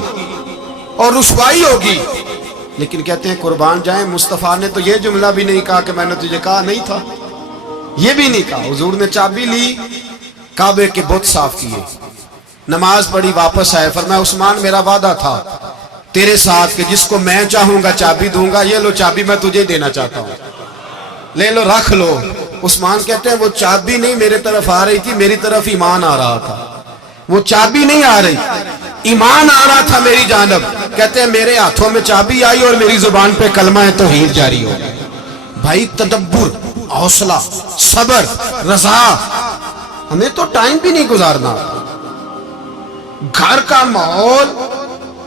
اور رسوائی ہوگی. لیکن کہتے ہیں قربان جائیں مصطفیٰ نے تو یہ جملہ بھی نہیں کہا کہ میں نے تجھے کہا نہیں تھا، یہ بھی نہیں کہا. حضور نے چابی لی، کعبے کے بت صاف کیے، نماز پڑھی، واپس آئے. فرمایا عثمان میرا وعدہ تھا تیرے ساتھ کہ جس کو میں چاہوں گا چابی دوں گا، یہ لو چابی میں تجھے دینا چاہتا ہوں، لے لو رکھ لو. عثمان کہتے ہیں وہ چابی نہیں میرے طرف آ رہی تھی، میری طرف ایمان آ رہا تھا. وہ چابی نہیں آ رہی، ایمان آ رہا تھا میری جانب. کہتے ہیں میرے ہاتھوں میں چابی آئی اور میری زبان پہ کلمہ توحید جاری ہو گیا. بھائی تدبر، حوصلہ، صبر، رضا. ہمیں تو ٹائم بھی نہیں گزارنا. گھر کا ماحول،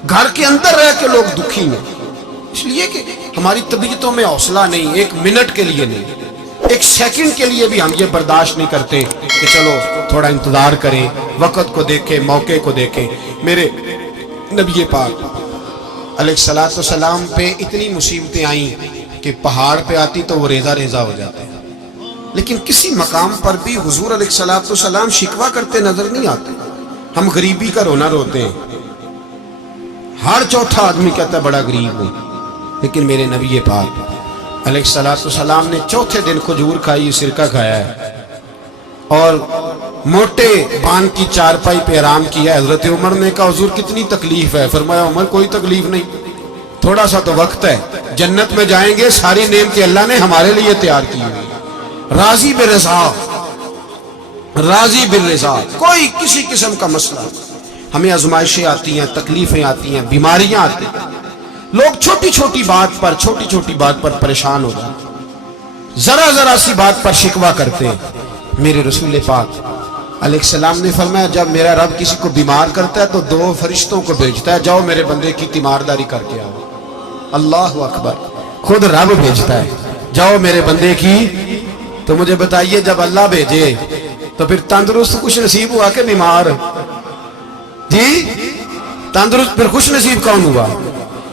گھر کے اندر رہ کے لوگ دکھی ہیں، اس لیے کہ ہماری طبیعتوں میں حوصلہ نہیں. ایک منٹ کے لیے نہیں، ایک سیکنڈ کے لیے بھی ہم یہ برداشت نہیں کرتے کہ چلو تھوڑا انتظار کریں، وقت کو دیکھیں، موقع کو دیکھیں. میرے نبی پاک علیہ السلام پہ اتنی مصیبتیں آئیں کہ پہاڑ پہ آتی تو وہ ریزہ ریزہ ہو جاتے ہیں، لیکن کسی مقام پر بھی حضور علیہ السلام شکوہ کرتے نظر نہیں آتے. ہم غریبی کا رونا روتے ہیں، ہر چوتھا آدمی کہتا ہے بڑا غریب ہوں، لیکن میرے نبی پاک علیہ السلام نے چوتھے دن کھجور کھائی، سرکہ کھایا ہے اور موٹے بان کی چارپائی پہ آرام کیا. حضرت عمر نے کہا حضور کتنی تکلیف ہے؟ فرمایا عمر کوئی تکلیف نہیں، تھوڑا سا تو وقت ہے، جنت میں جائیں گے، ساری نعمتیں اللہ نے ہمارے لیے تیار کی ہوئی. راضی بالرضا، راضی بالرضا، کوئی کسی قسم کا مسئلہ. ہمیں آزمائشیں آتی ہیں، تکلیفیں آتی ہیں، بیماریاں آتی ہیں، لوگ چھوٹی چھوٹی بات پر پریشان ہو جاتے ہیں، ذرا سی بات پر شکوہ کرتے ہیں. میرے رسول پاک علیہ السلام نے فرمایا جب میرا رب کسی کو بیمار کرتا ہے تو 2 فرشتوں کو بھیجتا ہے، جاؤ میرے بندے کی تیمارداری کر کے آؤ. اللہ اکبر، خود رب بھیجتا ہے، جاؤ میرے بندے کی. تو مجھے بتائیے جب اللہ بھیجے تو پھر تندرست خوش نصیب ہوا کہ بیمار؟ جی تندرست پھر خوش نصیب کون ہوا؟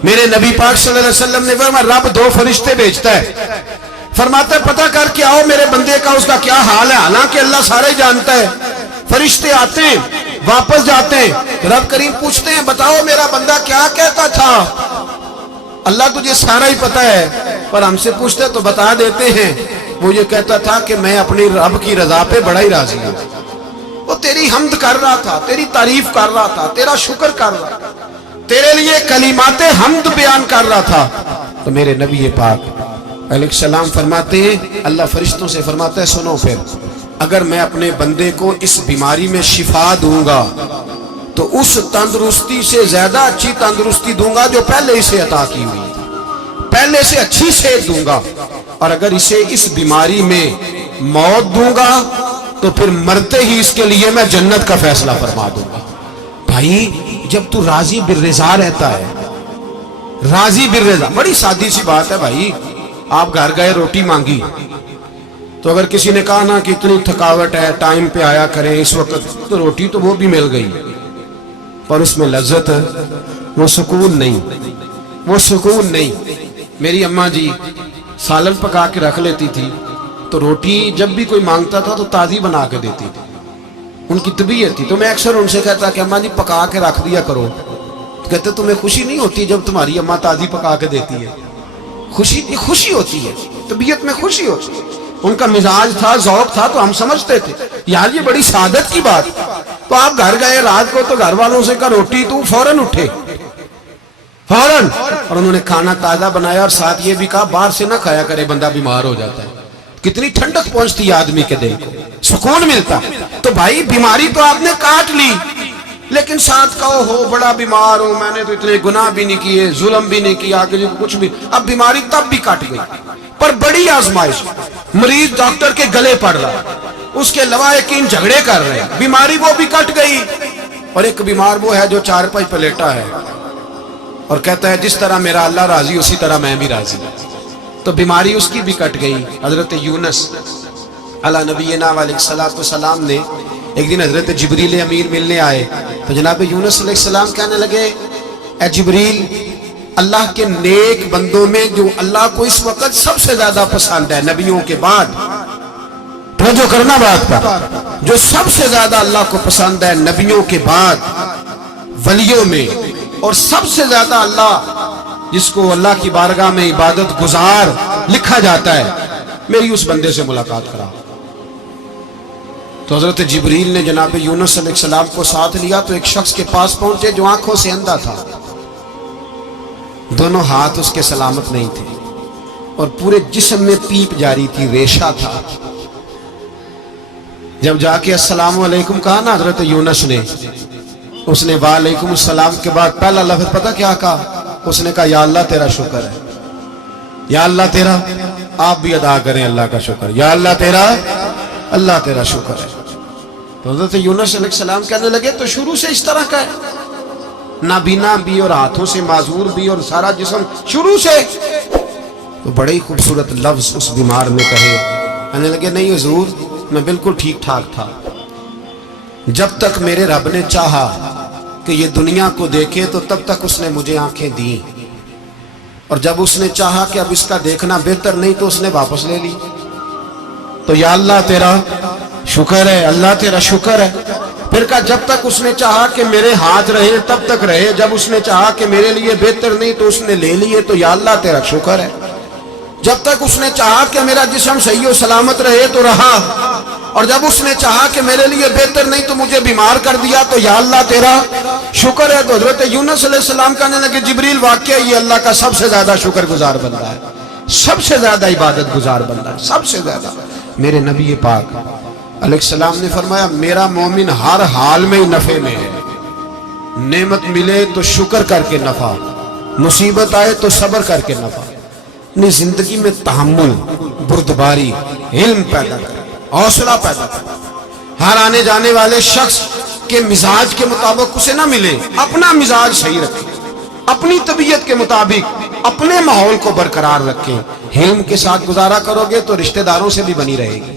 میرے نبی پاک صلی اللہ علیہ وسلم نے فرمایا رب 2 فرشتے بھیجتا ہے، فرماتا ہے پتہ کر کے آؤ میرے بندے کا اس کا کیا حال ہے. حالانکہ اللہ سارا ہی جانتا ہے. فرشتے آتے ہیں، واپس جاتے ہیں، رب کریم پوچھتے ہیں بتاؤ میرا بندہ کیا کہتا تھا؟ اللہ تجھے سارا ہی پتہ ہے، پر ہم سے پوچھتے تو بتا دیتے ہیں. وہ یہ کہتا تھا کہ میں اپنی رب کی رضا پہ بڑا ہی راضی ہوں. وہ تیری حمد کر رہا تھا، تیری تعریف کر رہا تھا، تیرا شکر کر رہا تھا، تیرے لیے کلمات حمد بیان کر رہا تھا. تو میرے نبی پاک علیہ السلام فرماتے ہیں، اللہ فرشتوں سے فرماتا ہے سنو پھر اگر میں اپنے بندے کو اس بیماری میں شفا دوں گا تو اس تندرستی سے زیادہ اچھی تندرستی دوں گا جو پہلے اسے عطا کی ہوئی، پہلے سے اچھی صحت دوں گا. اور اگر اسے اس بیماری میں موت دوں گا تو پھر مرتے ہی اس کے لیے میں جنت کا فیصلہ فرما دوں گا. بھائی جب تو راضی بالرضا رہتا ہے، راضی بالرضا، بڑی سادی سی بات ہے بھائی. آپ گھر گئے روٹی مانگی تو اگر کسی نے کہا نا کہ اتنی تھکاوٹ ہے ٹائم پہ آیا کریں اس وقت، تو روٹی تو وہ بھی مل گئی پر اس میں لذت، وہ سکون نہیں، وہ سکون نہیں. میری اماں جی سالن پکا کے رکھ لیتی تھی تو روٹی جب بھی کوئی مانگتا تھا تو تازی بنا کے دیتی تھی، ان کی طبیعت تھی. تو میں اکثر ان سے کہتا کہ اماں جی پکا کے رکھ دیا کرو. کہتے تمہیں خوشی نہیں ہوتی جب تمہاری اماں تازی پکا کے دیتی ہے؟ خوشی ہوتی ہے، طبیعت میں خوشی ہوتی ہے. ان کا مزاج تھا، ذوق تھا، تو ہم سمجھتے تھے یار یہ بڑی سعادت کی بات. تو آپ گھر گئے رات کو تو گھر والوں سے کہا روٹی، تو فوراً اٹھے فوراً، اور انہوں نے کھانا تازہ بنایا اور ساتھ یہ بھی کہا باہر سے نہ کھایا کرے بندہ بیمار ہو جاتا ہے. کتنی ٹھنڈک پہنچتی ہے آدمی کے دل کو، سکون ملتا. تو بھائی بیماری تو آپ نے کاٹ لی لیکن ساتھ کہو ہو بڑا بیمار ہوں، میں نے تو اتنے گناہ بھی نہیں کیے، ظلم بھی نہیں کیا، کچھ بھی. اب بیماری تب بھی کٹ گئی پر بڑی آزمائش. مریض ڈاکٹر کے گلے پڑ رہا، اس کے لواحقین جھگڑے کر رہے ہیں، بیماری وہ بھی کٹ گئی. اور ایک بیمار وہ ہے جو چارپائی پہ لیٹا ہے اور کہتا ہے جس طرح میرا اللہ راضی اسی طرح میں بھی راضی. تو بیماری اس کی بھی کٹ گئی. حضرت یونس علی نبینا علیہ السلام نے ایک دن حضرت جبریل امیر ملنے آئے تو جناب یونس علیہ السلام کہنے لگے اے جبریل اللہ کے نیک بندوں میں جو اللہ کو اس وقت سب سے زیادہ پسند ہے نبیوں کے بعد، توجہ کرنا بات کا، جو سب سے زیادہ اللہ کو پسند ہے نبیوں کے بعد ولیوں میں، اور سب سے زیادہ اللہ جس کو اللہ کی بارگاہ میں عبادت گزار لکھا جاتا ہے، میری اس بندے سے ملاقات کرا۔ تو حضرت جبریل نے جناب یونس علیہ السلام کو ساتھ لیا تو ایک شخص کے پاس پہنچے جو آنکھوں سے اندھا تھا، دونوں ہاتھ اس کے سلامت نہیں تھے اور پورے جسم میں پیپ جاری تھی، ریشہ تھا۔ جب جا کے السلام علیکم کہا نا حضرت یونس نے، اس نے وعلیکم السلام کے بعد پہلا لفظ پتہ کیا کہا؟ اس نے کہا یا اللہ تیرا شکر ہے، یا اللہ تیرا، آپ بھی ادا کریں اللہ کا شکر، یا اللہ تیرا، اللہ تیرا شکر ہے۔ تو حضرت یونس علیہ السلام کہنے لگے تو شروع سے اس طرح کا ہے، نابینا بھی اور ہاتھوں سے معذور بھی اور سارا جسم شروع سے؟ تو بڑے ہی خوبصورت لفظ اس بیمار نے کہے، کہنے لگے نہیں حضور میں بالکل ٹھیک ٹھاک تھا، جب تک میرے رب نے چاہا کہ یہ دنیا کو دیکھے تو تب تک اس نے مجھے آنکھیں دیں، اور جب اس نے چاہا کہ اب اس کا دیکھنا بہتر نہیں تو اس نے واپس لے لی۔ تو یا اللہ تیرا شکر ہے، اللہ تیرا شکر ہے۔ پھر کہا جب تک اس نے چاہا کہ میرے ہاتھ رہے تب تک رہے، جب اس نے چاہا کہ میرے لیے بہتر نہیں تو اس نے لے لیے، تو یا اللہ تیرا شکر ہے۔ جب تک اس نے چاہا کہ میرا جسم صحیح و سلامت رہے تو رہا، اور جب اس نے چاہا کہ میرے لیے بہتر نہیں تو مجھے بیمار کر دیا، تو یا اللہ تیرا شکر ہے۔ تو حضرت یونس علیہ السلام کہنے لگے جبریل واقعہ یہ اللہ کا سب سے زیادہ شکر گزار بندہ ہے، سب سے زیادہ عبادت گزار بندہ ہے، سب سے زیادہ۔ میرے نبی پاک علیہ السلام نے فرمایا میرا مومن ہر حال میں نفع میں ہے، نعمت ملے تو شکر کر کے نفع، مصیبت آئے تو صبر کر کے نفع، اپنی زندگی میں تحمل، بردباری، علم پیدا کرے، حوصلہ پیدا کرے۔ ہر آنے جانے والے شخص کے مزاج کے مطابق اسے نہ ملے، اپنا مزاج صحیح رکھے، اپنی طبیعت کے مطابق اپنے ماحول کو برقرار رکھیں۔ علم کے ساتھ گزارا کرو گے تو رشتہ داروں سے بھی بنی رہے گی،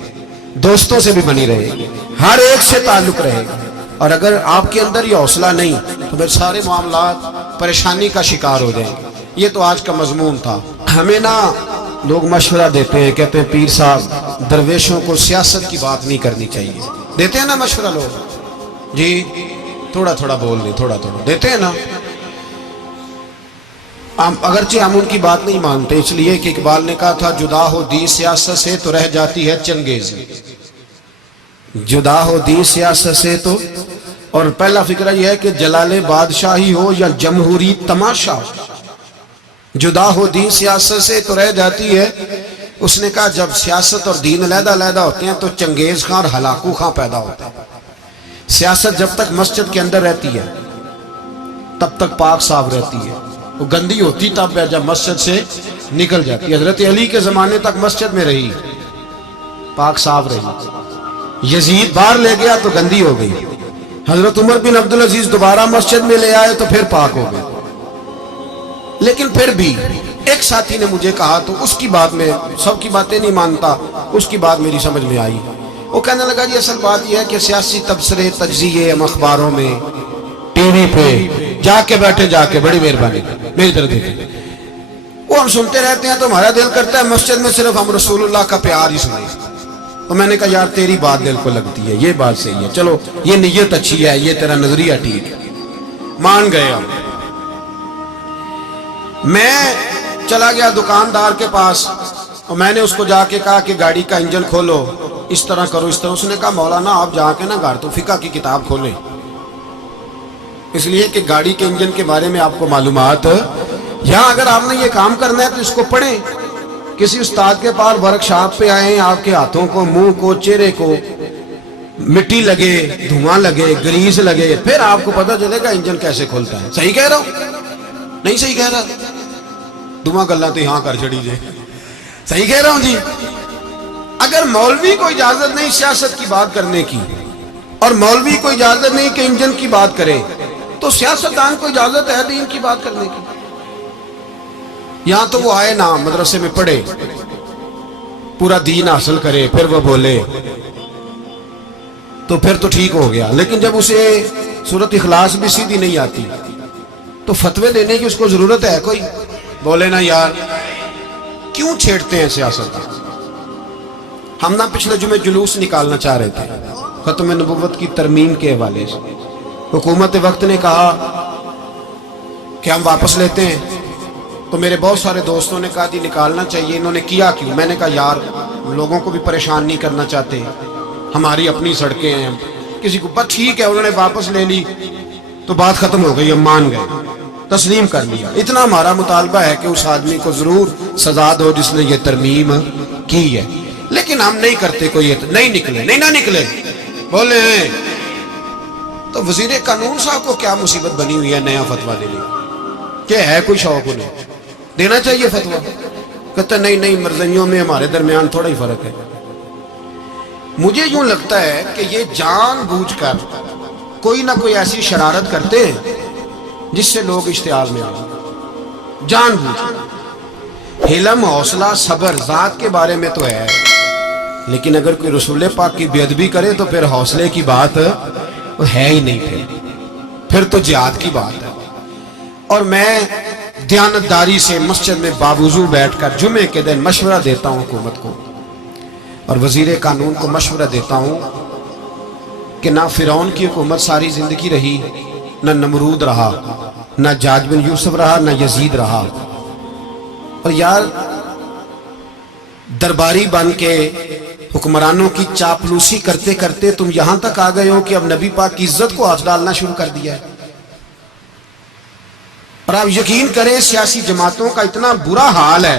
دوستوں سے بھی بنی رہے گی، ہر ایک سے تعلق رہے گا۔ اور اگر آپ کے اندر یہ حوصلہ نہیں تو پھر سارے معاملات پریشانی کا شکار ہو جائیں گے۔ یہ تو آج کا مضمون تھا۔ ہمیں نا لوگ مشورہ دیتے ہیں، کہتے ہیں پیر صاحب درویشوں کو سیاست کی بات نہیں کرنی چاہیے، دیتے ہیں نا مشورہ لوگ، جی تھوڑا تھوڑا بول لیں، تھوڑا تھوڑا دیتے ہیں نا۔ اگرچہ ہم ان کی بات نہیں مانتے، اس لیے کہ اقبال نے کہا تھا جدا ہو دین سیاست سے تو رہ جاتی ہے چنگیزی، جدا ہو دین سیاست سے تو، اور پہلا فکرہ یہ ہے کہ جلال بادشاہی ہو یا جمہوری تماشا، جدا ہو دین سیاست سے تو رہ جاتی ہے۔ اس نے کہا جب سیاست اور دین علیحدہ علیحدہ ہوتے ہیں تو چنگیز خان اور ہلاکو خان پیدا ہوتے ہیں۔ سیاست جب تک مسجد کے اندر رہتی ہے تب تک پاک صاف رہتی ہے، وہ گندی ہوتی تب ہے جب مسجد سے نکل جاتی ہے۔ حضرت علی کے زمانے تک مسجد میں رہی، پاک صاف رہی، یزید باہر لے گیا تو گندی ہو گئی، حضرت عمر بن عبدالعزیز دوبارہ مسجد میں لے آئے تو پھر پاک ہو گئے۔ لیکن پھر بھی ایک ساتھی نے مجھے کہا تو اس کی بات میں سب کی باتیں نہیں مانتا، اس کی بات میری سمجھ میں آئی۔ وہ کہنے لگا جی اصل بات یہ ہے کہ سیاسی تبصرے تجزیے ہم اخباروں میں ٹی وی پہ جا کے بیٹھے، جا کے بڑی مہربانی میری طرف دیکھیں، وہ ہم سنتے رہتے ہیں تو ہمارا دل کرتا ہے مسجد میں صرف ہم رسول اللہ کا پیار ہی سنیں۔ تو میں نے کہا یار تیری بات دل کو لگتی ہے، یہ بات صحیح ہے، چلو یہ نیت اچھی ہے، یہ تیرا نظریہ ٹھیک ہے، مان گئے ہم۔ میں چلا گیا دکاندار کے پاس اور میں نے اس کو جا کے کہا کہ گاڑی کا انجن کھولو، اس طرح کرو، اس طرح۔ اس نے کہا مولانا آپ جا کے نا گھر تو فقہ کی کتاب کھولیں، اس لیے کہ گاڑی کے انجن کے بارے میں آپ کو معلومات، یہاں اگر آپ نے یہ کام کرنا ہے تو اس کو پڑھیں، کسی استاد کے پاس ورکشاپ پہ آئیں، آپ کے ہاتھوں کو، منہ کو، چہرے کو مٹی لگے، دھواں لگے، گریس لگے، پھر آپ کو پتہ چلے گا انجن کیسے کھولتا ہے۔ صحیح کہہ رہا ہوں؟ نہیں صحیح کہہ رہا؟ دعا گلا تو یہاں کر چڑی جے، صحیح کہہ رہا ہوں جی۔ اگر مولوی کو اجازت نہیں سیاست کی بات کرنے کی، اور مولوی کو اجازت نہیں کہ انجن کی بات کرے، تو سیاستدان کو اجازت ہے دین کی بات کرنے کی؟ یہاں تو وہ آئے نا مدرسے میں پڑھے، پورا دین حاصل کرے، پھر وہ بولے، تو پھر تو ٹھیک ہو گیا، لیکن جب اسے سورۃ اخلاص بھی سیدھی نہیں آتی تو فتوے دینے کی اس کو ضرورت ہے کوئی؟ بولے نا یار، کیوں چھیڑتے ہیں سیاست؟ ہم نہ پچھلے جمعے جلوس نکالنا چاہ رہے تھے ختم نبوت کی ترمیم کے حوالے سے، حکومت وقت نے کہا کہ ہم واپس لیتے ہیں، تو میرے بہت سارے دوستوں نے کہا جی نکالنا چاہیے، انہوں نے کیا کیوں؟ میں نے کہا یار لوگوں کو بھی پریشان نہیں کرنا چاہتے، ہماری اپنی سڑکیں ہیں، کسی کو بس ٹھیک ہے، انہوں نے واپس لے لی تو بات ختم ہو گئی، ہم مان گئے، تسلیم کر لیا۔ اتنا ہمارا مطالبہ ہے کہ اس آدمی کو ضرور سزا دو جس نے یہ ترمیم کی ہے، لیکن ہم نہیں کرتے، کوئی نہیں نکلے، نہیں نہ نکلے بولے ہیں۔ تو وزیر قانون صاحب کو کیا مصیبت بنی ہوئی ہے نیا فتویٰ دینے کہ ہے کوئی شوق انہیں دینا چاہیے فتویٰ؟ کہتے نہیں مرضیوں میں ہمارے درمیان تھوڑا ہی فرق ہے۔ مجھے یوں لگتا ہے کہ یہ جان بوجھ کر کوئی نہ کوئی ایسی شرارت کرتے ہیں جس سے لوگ اشتعال میں آئیں، جان بوجھ۔ حلم، حوصلہ، صبر ذات کے بارے میں تو ہے، لیکن اگر کوئی رسول پاک کی بے ادبی کرے تو پھر حوصلے کی بات وہ ہے ہی نہیں، پھر تو جہاد کی بات ہے۔ اور میں دیانتداری سے مسجد میں باوضو بیٹھ کر جمعے کے دن مشورہ دیتا ہوں حکومت کو اور وزیر قانون کو مشورہ دیتا ہوں کہ نہ فرعون کی حکومت ساری زندگی رہی، نہ نمرود رہا، نہ جاج بن یوسف رہا، نہ یزید رہا، اور یار درباری بن کے حکمرانوں کی چاپلوسی کرتے کرتے تم یہاں تک آ گئے ہو کہ اب نبی پاک کی عزت کو ہاتھ ڈالنا شروع کر دیا ہے۔ اور آپ یقین کریں سیاسی جماعتوں کا اتنا برا حال ہے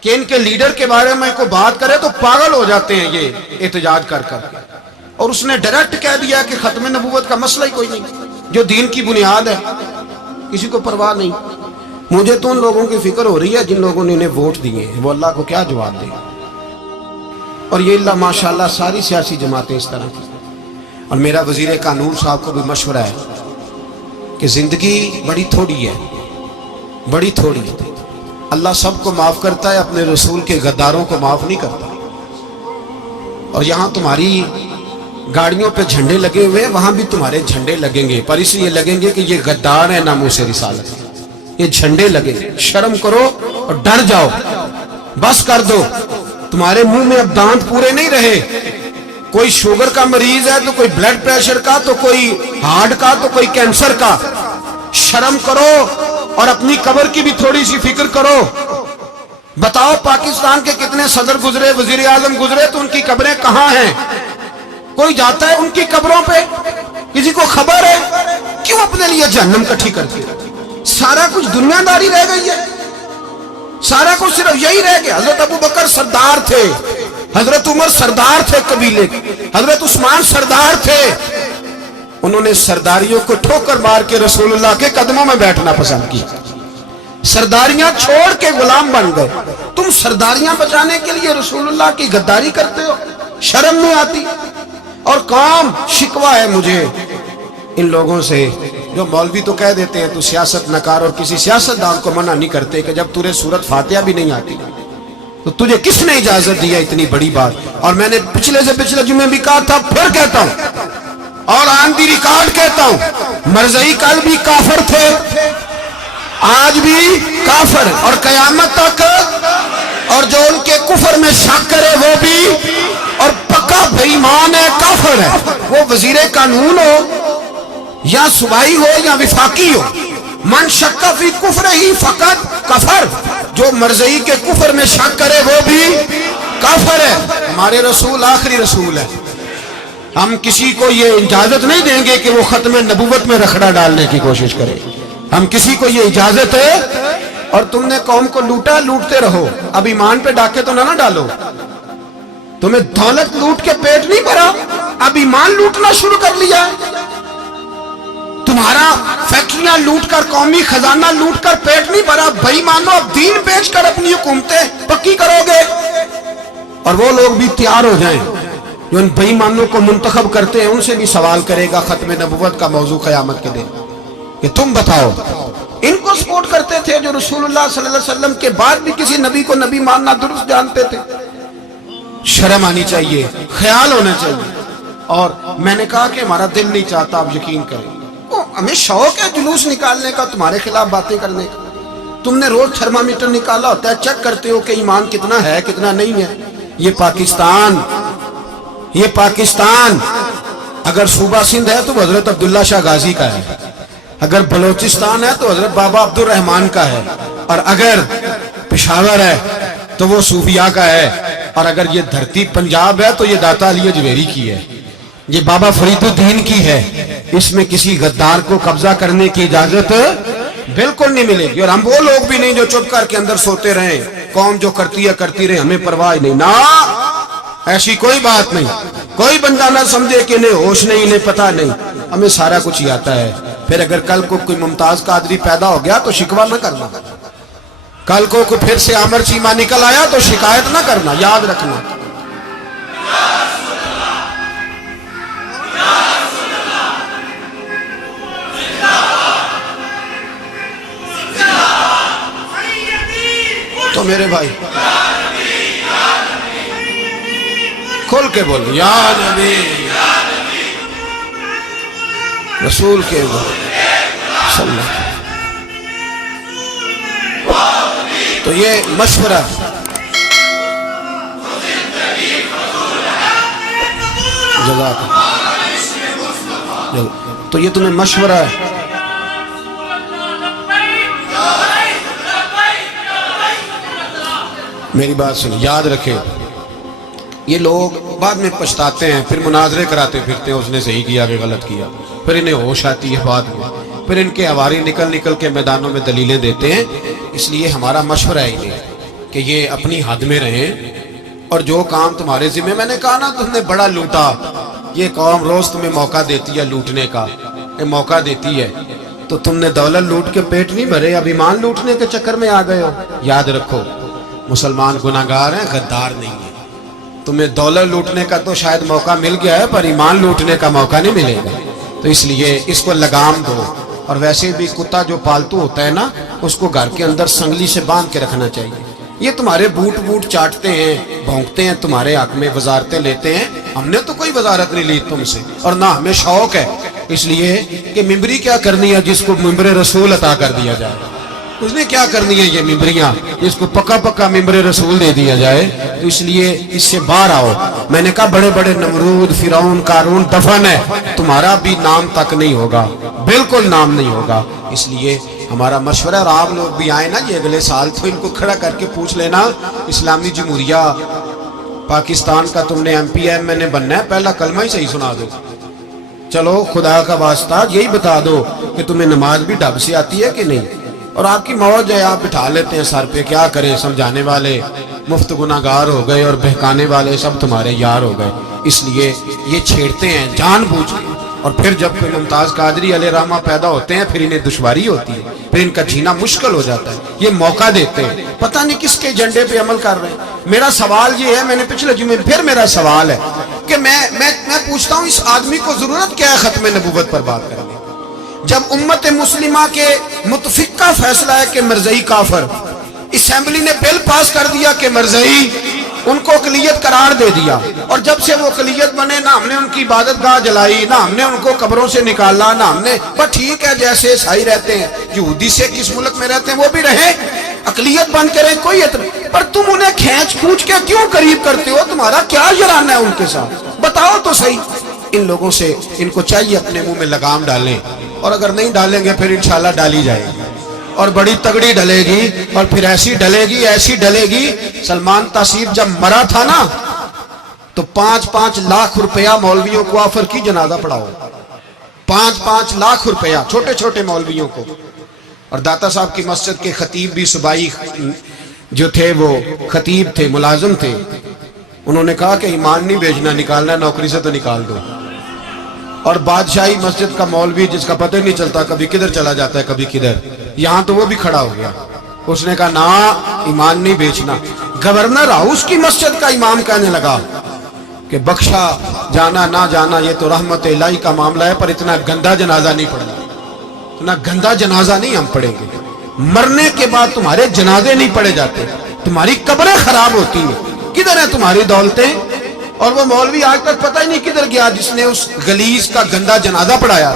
کہ ان کے لیڈر کے بارے میں کوئی بات کرے تو پاگل ہو جاتے ہیں یہ احتجاج کر کر، اور اس نے ڈائریکٹ کہہ دیا کہ ختم نبوت کا مسئلہ ہی کوئی نہیں، جو دین کی بنیاد ہے، کسی کو پرواہ نہیں۔ مجھے تو ان لوگوں کی فکر ہو رہی ہے جن لوگوں نے انہیں ووٹ دیے ہیں، وہ اللہ کو کیا جواب دیں۔ اور یہ اللہ ماشاءاللہ ساری سیاسی جماعتیں اس طرح کی۔ اور میرا وزیر قانون صاحب کو بھی مشورہ ہے کہ زندگی بڑی تھوڑی ہے، بڑی تھوڑی ہے، اللہ سب کو معاف کرتا ہے، اپنے رسول کے غداروں کو معاف نہیں کرتا۔ اور یہاں تمہاری گاڑیوں پہ جھنڈے لگے ہوئے ہیں، وہاں بھی تمہارے جھنڈے لگیں گے، پر اس لیے لگیں گے کہ یہ غدار ہیں ناموس رسالت، یہ جھنڈے لگیں گے۔ شرم کرو اور ڈر جاؤ، بس کر دو، تمہارے منہ میں اب دانت پورے نہیں رہے۔ کوئی شوگر کا مریض ہے تو کوئی بلڈ پریشر کا، تو کوئی ہارٹ کا، تو کوئی کینسر کا۔ شرم کرو اور اپنی قبر کی بھی تھوڑی سی فکر کرو۔ بتاؤ پاکستان کے کتنے صدر گزرے، وزیر اعظم گزرے، تو ان کی قبریں کہاں ہیں؟ کوئی جاتا ہے ان کی قبروں پہ؟ کسی کو خبر ہے؟ کیوں اپنے لیے جہنم کٹھی کرتے؟ سارا کچھ دنیا داری رہ گئی ہے، سارا کچھ صرف یہی رہ گیا۔ حضرت ابو بکر سردار تھے، حضرت عمر سردار تھے قبیلے کے، حضرت عثمان سردار تھے، انہوں نے سرداریوں کو ٹھوکر مار کے رسول اللہ کے قدموں میں بیٹھنا پسند کی، سرداریاں چھوڑ کے غلام بن گئے۔ تم سرداریاں بچانے کے لیے رسول اللہ کی غداری کرتے ہو، شرم نہیں آتی؟ اور کام شکوہ ہے مجھے ان لوگوں سے جو مولوی تو کہہ دیتے ہیں تو سیاست نکار، اور کسی سیاستدان کو منع نہیں کرتے کہ جب تجھے سورت فاتحہ بھی نہیں آتی تو تجھے کس نے اجازت دیا اتنی بڑی بات؟ اور میں نے پچھلے سے پچھلے جمعے بھی کہا تھا، پھر کہتا ہوں اور آن دی ریکارڈ کہتا ہوں، مرزائی کل بھی کافر تھے، آج بھی کافر، اور قیامت تک، اور جو ان کے کفر میں شک کرے وہ بھی، اور پکا بے ایمان ہے، کافر ہے۔ وہ وزیر قانون ہو یا صوبائی ہو یا وفاقی ہو، من شک فی کفر ہی فقط کفر، جو مرزائی کے کفر میں شک کرے وہ بھی کافر ہے۔ ہمارے رسول آخری رسول ہے، ہم کسی کو یہ اجازت نہیں دیں گے کہ وہ ختم نبوت میں رکھڑا ڈالنے کی کوشش کرے، ہم کسی کو یہ اجازت ہے۔ اور تم نے قوم کو لوٹا، لوٹتے رہو، اب ایمان پہ ڈاکے تو نہ ڈالو۔ تمہیں دولت لوٹ کے پیٹ نہیں بھرا، اب ایمان لوٹنا شروع کر لیا ہے۔ تمہارا فیکٹریاں لوٹ کر، قومی خزانہ لوٹ کر پیٹ نہیں بھرا، بھائی مانو اب دین بیچ کر اپنی حکومتیں پکی کرو گے۔ اور وہ لوگ بھی تیار ہو جائیں جو ان بے ایمانوں کو منتخب کرتے ہیں، ان سے بھی سوال کرے گا ختم نبوت کا موضوع قیامت کے دن کہ تم بتاؤ، ان کو سپورٹ کرتے تھے جو رسول اللہ صلی اللہ علیہ وسلم کے بعد بھی کسی نبی کو نبی ماننا درست جانتے تھے۔ شرم آنی چاہیے، خیال ہونا چاہیے۔ اور میں نے کہا کہ ہمارا دل نہیں چاہتا، آپ یقین کریں، ہمیں شوق ہے جلوس نکالنے کا، تمہارے خلاف باتیں کرنے کا۔ تم نے روز تھرمامیٹر نکالا ہوتا ہے، چیک کرتے ہو کہ ایمان کتنا ہے کتنا نہیں ہے۔ یہ پاکستان اگر صوبہ سندھ ہے تو حضرت عبداللہ شاہ غازی کا ہے، اگر بلوچستان ہے تو حضرت بابا عبد الرحمان کا ہے، اور اگر پشاور ہے تو وہ صوفیاء کا ہے، اور اگر یہ دھرتی پنجاب ہے تو یہ داتا علی اجویری کی ہے، یہ بابا فرید الدین کی ہے۔ اس میں کسی غدار کو قبضہ کرنے کی اجازت بالکل نہیں ملے گی، اور ہم وہ لوگ بھی نہیں جو چپ کر کے اندر سوتے رہیں، قوم جو کرتی ہے کرتی رہے، ہمیں پرواہ نہیں، نہ ایسی کوئی بات نہیں۔ کوئی بندہ نہ سمجھے کہ انہیں ہوش نہیں، انہیں پتہ نہیں، ہمیں سارا کچھ ہی آتا ہے۔ پھر اگر کل کو کوئی ممتاز قادری پیدا ہو گیا تو شکوہ نہ کرنا، کل کو کوئی پھر سے عامر چیمہ نکل آیا تو شکایت نہ کرنا، یاد رکھنا۔ تو میرے بھائی کھل کے بول، یا نبی رسول کے صلی اللہ۔ تو یہ مشورہ، جزاک اللہ، تو یہ تمہیں مشورہ ہے۔ میری بات سن، یاد رکھے، یہ لوگ بعد میں پچھتاتے ہیں، پھر مناظرے کراتے پھرتے ہیں، اس نے صحیح کیا کہ غلط کیا، پھر انہیں ہوش آتی ہے بعد میں، پھر ان کے ہواری نکل نکل کے میدانوں میں دلیلیں دیتے ہیں۔ اس لیے ہمارا مشورہ ہے یہ کہ یہ اپنی حد میں رہیں، اور جو کام تمہارے ذمہ، میں نے کہا نا تم نے بڑا لوٹا، یہ قوم روز تمہیں موقع دیتی ہے لوٹنے کا، موقع دیتی ہے، تو تم نے دولت لوٹ کے پیٹ نہیں بھرے، اب ایمان لوٹنے کے چکر میں آ گئے ہو۔ یاد رکھو، مسلمان گناہگار ہیں، غدار نہیں ہیں۔ تمہیں دولت لوٹنے کا تو شاید موقع مل گیا ہے، پر ایمان لوٹنے کا موقع نہیں ملے گا، تو اس لیے اس کو لگام دو۔ اور ویسے بھی کتا جو پالتو ہوتا ہے نا، اس کو گھر کے اندر سنگلی سے باندھ کے رکھنا چاہیے۔ یہ تمہارے بوٹ چاٹتے ہیں، بھونکتے ہیں، تمہارے حق میں وزارتیں لیتے ہیں، ہم نے تو کوئی وزارت نہیں لی تم سے، اور نہ ہمیں شوق ہے، اس لیے کہ ممبری کیا کرنی ہے جس کو ممبر رسول عطا کر دیا جائے، اس نے کیا کرنی ہے یہ ممبریاں جس کو پکا پکا ممبر رسول دے دیا جائے، تو اس لیے اس سے باہر آؤ۔ میں نے کہا بڑے بڑے نمرود، فرعون، قارون دفن ہے، تمہارا بھی نام تک نہیں ہوگا، بالکل نام نہیں ہوگا۔ اس لیے ہمارا مشورہ، اور آپ لوگ بھی آئے نا یہ اگلے سال، تو ان کو کھڑا کر کے پوچھ لینا، اسلامی جمہوریہ پاکستان کا تم نے ایم پی ایم میں نے بننا ہے، پہلا کلمہ ہی صحیح سنا دو، چلو خدا کا واسطہ یہی بتا دو کہ تمہیں نماز بھی ڈھب سے آتی ہے کہ نہیں، اور آپ کی موج ہے، آپ بٹھا لیتے ہیں سر پہ، کیا کریں، سمجھانے والے مفت گناہگار ہو گئے اور بہکانے والے سب تمہارے یار ہو گئے۔ اس لیے یہ چھیڑتے ہیں جان بوجھ کے، اور پھر جب کوئی ممتاز قادری علیہ رحمہ پیدا ہوتے ہیں پھر انہیں دشواری ہوتی ہے، پھر ان کا جینا مشکل ہو جاتا ہے، یہ موقع دیتے ہیں، پتہ نہیں کس کے ایجنڈے پہ عمل کر رہے ہیں۔ میرا سوال یہ ہے، میں نے پچھلے جمعے پھر میرا سوال ہے کہ میں پوچھتا ہوں اس آدمی کو ضرورت کیا ہے ختم نبوت پر بات کرنے، جب امت مسلمہ کے متفق کا فیصلہ ہے کہ مرزائی کافر، اسمبلی نے بل پاس کر دیا کہ مرزائی ان کو اقلیت قرار دے دیا، اور جب سے وہ اقلیت بنے نہ ہم نے ان کی عبادت گاہ جلائی، نہ ہم نے ان کو قبروں سے نکالا، نہ ہم نے، بس ٹھیک ہے جیسے عیسائی رہتے ہیں، یہودی سے کس ملک میں رہتے ہیں وہ بھی رہیں، اقلیت بن کے رہیں، کوئی اعتراض، پر تم انہیں کھینچ کھونچ کے کیوں قریب کرتے ہو؟ تمہارا کیا جرانہ ہے ان کے ساتھ؟ بتاؤ تو صحیح۔ ان لوگوں سے ان کو چاہیے اپنے منہ میں لگام ڈالیں، اور اگر نہیں ڈالیں گے پھر انشاءاللہ ڈالی جائے گی، اور بڑی تگڑی ڈلے گی، اور پھر ایسی ڈلے گی۔ سلمان تاثیر جب مرا تھا نا تو 5-5 لاکھ روپیہ مولویوں کو آفر کی جنازہ پڑھاؤ، 5-5 لاکھ روپیہ چھوٹے چھوٹے مولویوں کو۔ اور داتا صاحب کی مسجد کے خطیب بھی صوبائی جو تھے وہ خطیب تھے، ملازم تھے، انہوں نے کہا کہ ایمان نہیں بیچنا، نکالنا نوکری سے تو نکال دو۔ اور بادشاہی مسجد کا مولوی جس کا پتہ نہیں چلتا، کبھی کدھر چلا جاتا ہے کبھی کدھر، یہاں تو وہ بھی کھڑا ہو گیا، اس نے کہا نا ایمان نہیں بیچنا۔ گورنر ہاؤس کی مسجد کا امام کہنے لگا کہ بخشا جانا نہ جانا یہ تو رحمت الہی کا معاملہ ہے، پر اتنا گندا جنازہ نہیں پڑھنا، اتنا گندا جنازہ نہیں ہم پڑھیں گے، مرنے کے بعد تمہارے جنازے نہیں پڑھے جاتے، تمہاری قبریں خراب ہوتی ہیں، کدھر ہیں تمہاری دولتیں؟ اور وہ مولوی آج تک پتہ ہی نہیں کدھر گیا جس نے اس غلیظ کا گندا جنازہ پڑھایا.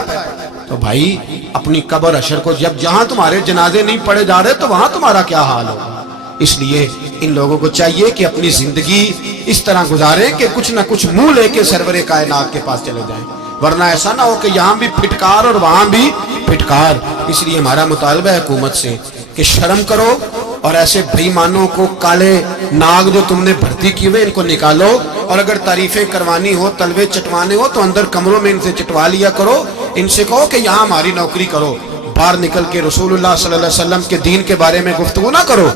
تو بھائی اپنی قبر حشر کو جب جہاں تمہارے جنازے نہیں پڑھے جا رہے تو وہاں تمہارا کیا حال ہوگا. اس لیے ان لوگوں کو چاہیے کہ اپنی زندگی اس طرح گزاریں کہ کچھ نہ کچھ منہ لے کے سرور کائنات کے پاس چلے جائیں، ورنہ ایسا نہ ہو کہ یہاں بھی پھٹکار اور وہاں بھی پھٹکار. اس لیے ہمارا مطالبہ ہے حکومت سے کہ شرم کرو اور ایسے بے ایمانوں کو کالے ناگ جو تم نے بھرتی کی ہوئے ان کو نکالو، اور اگر تعریفیں کروانی ہو تلوے چٹوانے ہو تو اندر کمروں میں ان سے چٹوا لیا کرو. ان سے کہو کہ یہاں ہماری نوکری کرو، باہر نکل کے رسول اللہ صلی اللہ علیہ وسلم کے دین کے بارے میں گفتگو نہ کرو.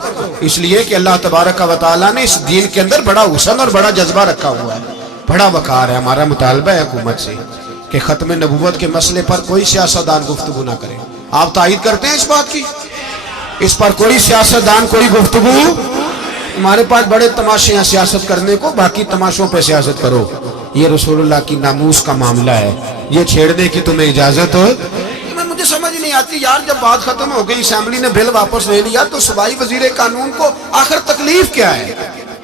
اس لیے کہ اللہ تبارک و تعالیٰ نے اس دین کے اندر بڑا حسن اور بڑا جذبہ رکھا ہوا ہے، بڑا وقار ہے. ہمارا مطالبہ ہے حکومت سے کہ ختم نبوت کے مسئلے پر کوئی سیاستدان گفتگو نہ کرے. آپ تائید کرتے ہیں اس بات کی؟ اس پر کوئی سیاستدان کوئی گفتگو. ہمارے پاس بڑے تماشے ہیں سیاست کرنے کو، باقی تماشوں پہ سیاست کرو. یہ رسول اللہ کی ناموس کا معاملہ ہے، یہ چھیڑنے کی تمہیں اجازت ہو. مجھے سمجھ نہیں آتی یار، جب بات ختم ہو گئی اسمبلی نے بل واپس لے لیا تو صوبائی وزیر قانون کو آخر تکلیف کیا ہے؟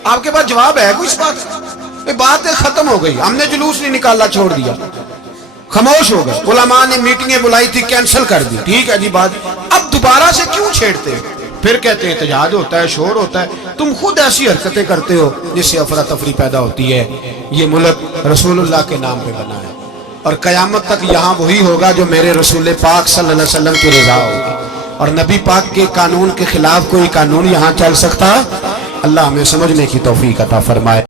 آپ کے پاس جواب ہے کوئی اس بات؟ بات ختم ہو گئی، ہم نے جلوس نہیں نکالا، چھوڑ دیا، خاموش ہو گئے. علماء نے میٹنگیں بلائی تھی کینسل کر دی، ٹھیک ہے جی بات. اب دوبارہ سے کیوں چھیڑتے ہیں؟ پھر کہتے ہیں احتجاج ہوتا ہے، شور ہوتا ہے. تم خود ایسی حرکتیں کرتے ہو جس سے افراتفری پیدا ہوتی ہے. یہ ملک رسول اللہ کے نام پہ بنا ہے اور قیامت تک یہاں وہی ہوگا جو میرے رسول پاک صلی اللہ علیہ وسلم کی رضا ہوگی، اور نبی پاک کے قانون کے خلاف کوئی قانون یہاں چل سکتا؟ اللہ ہمیں سمجھنے کی توفیق عطا فرمائے.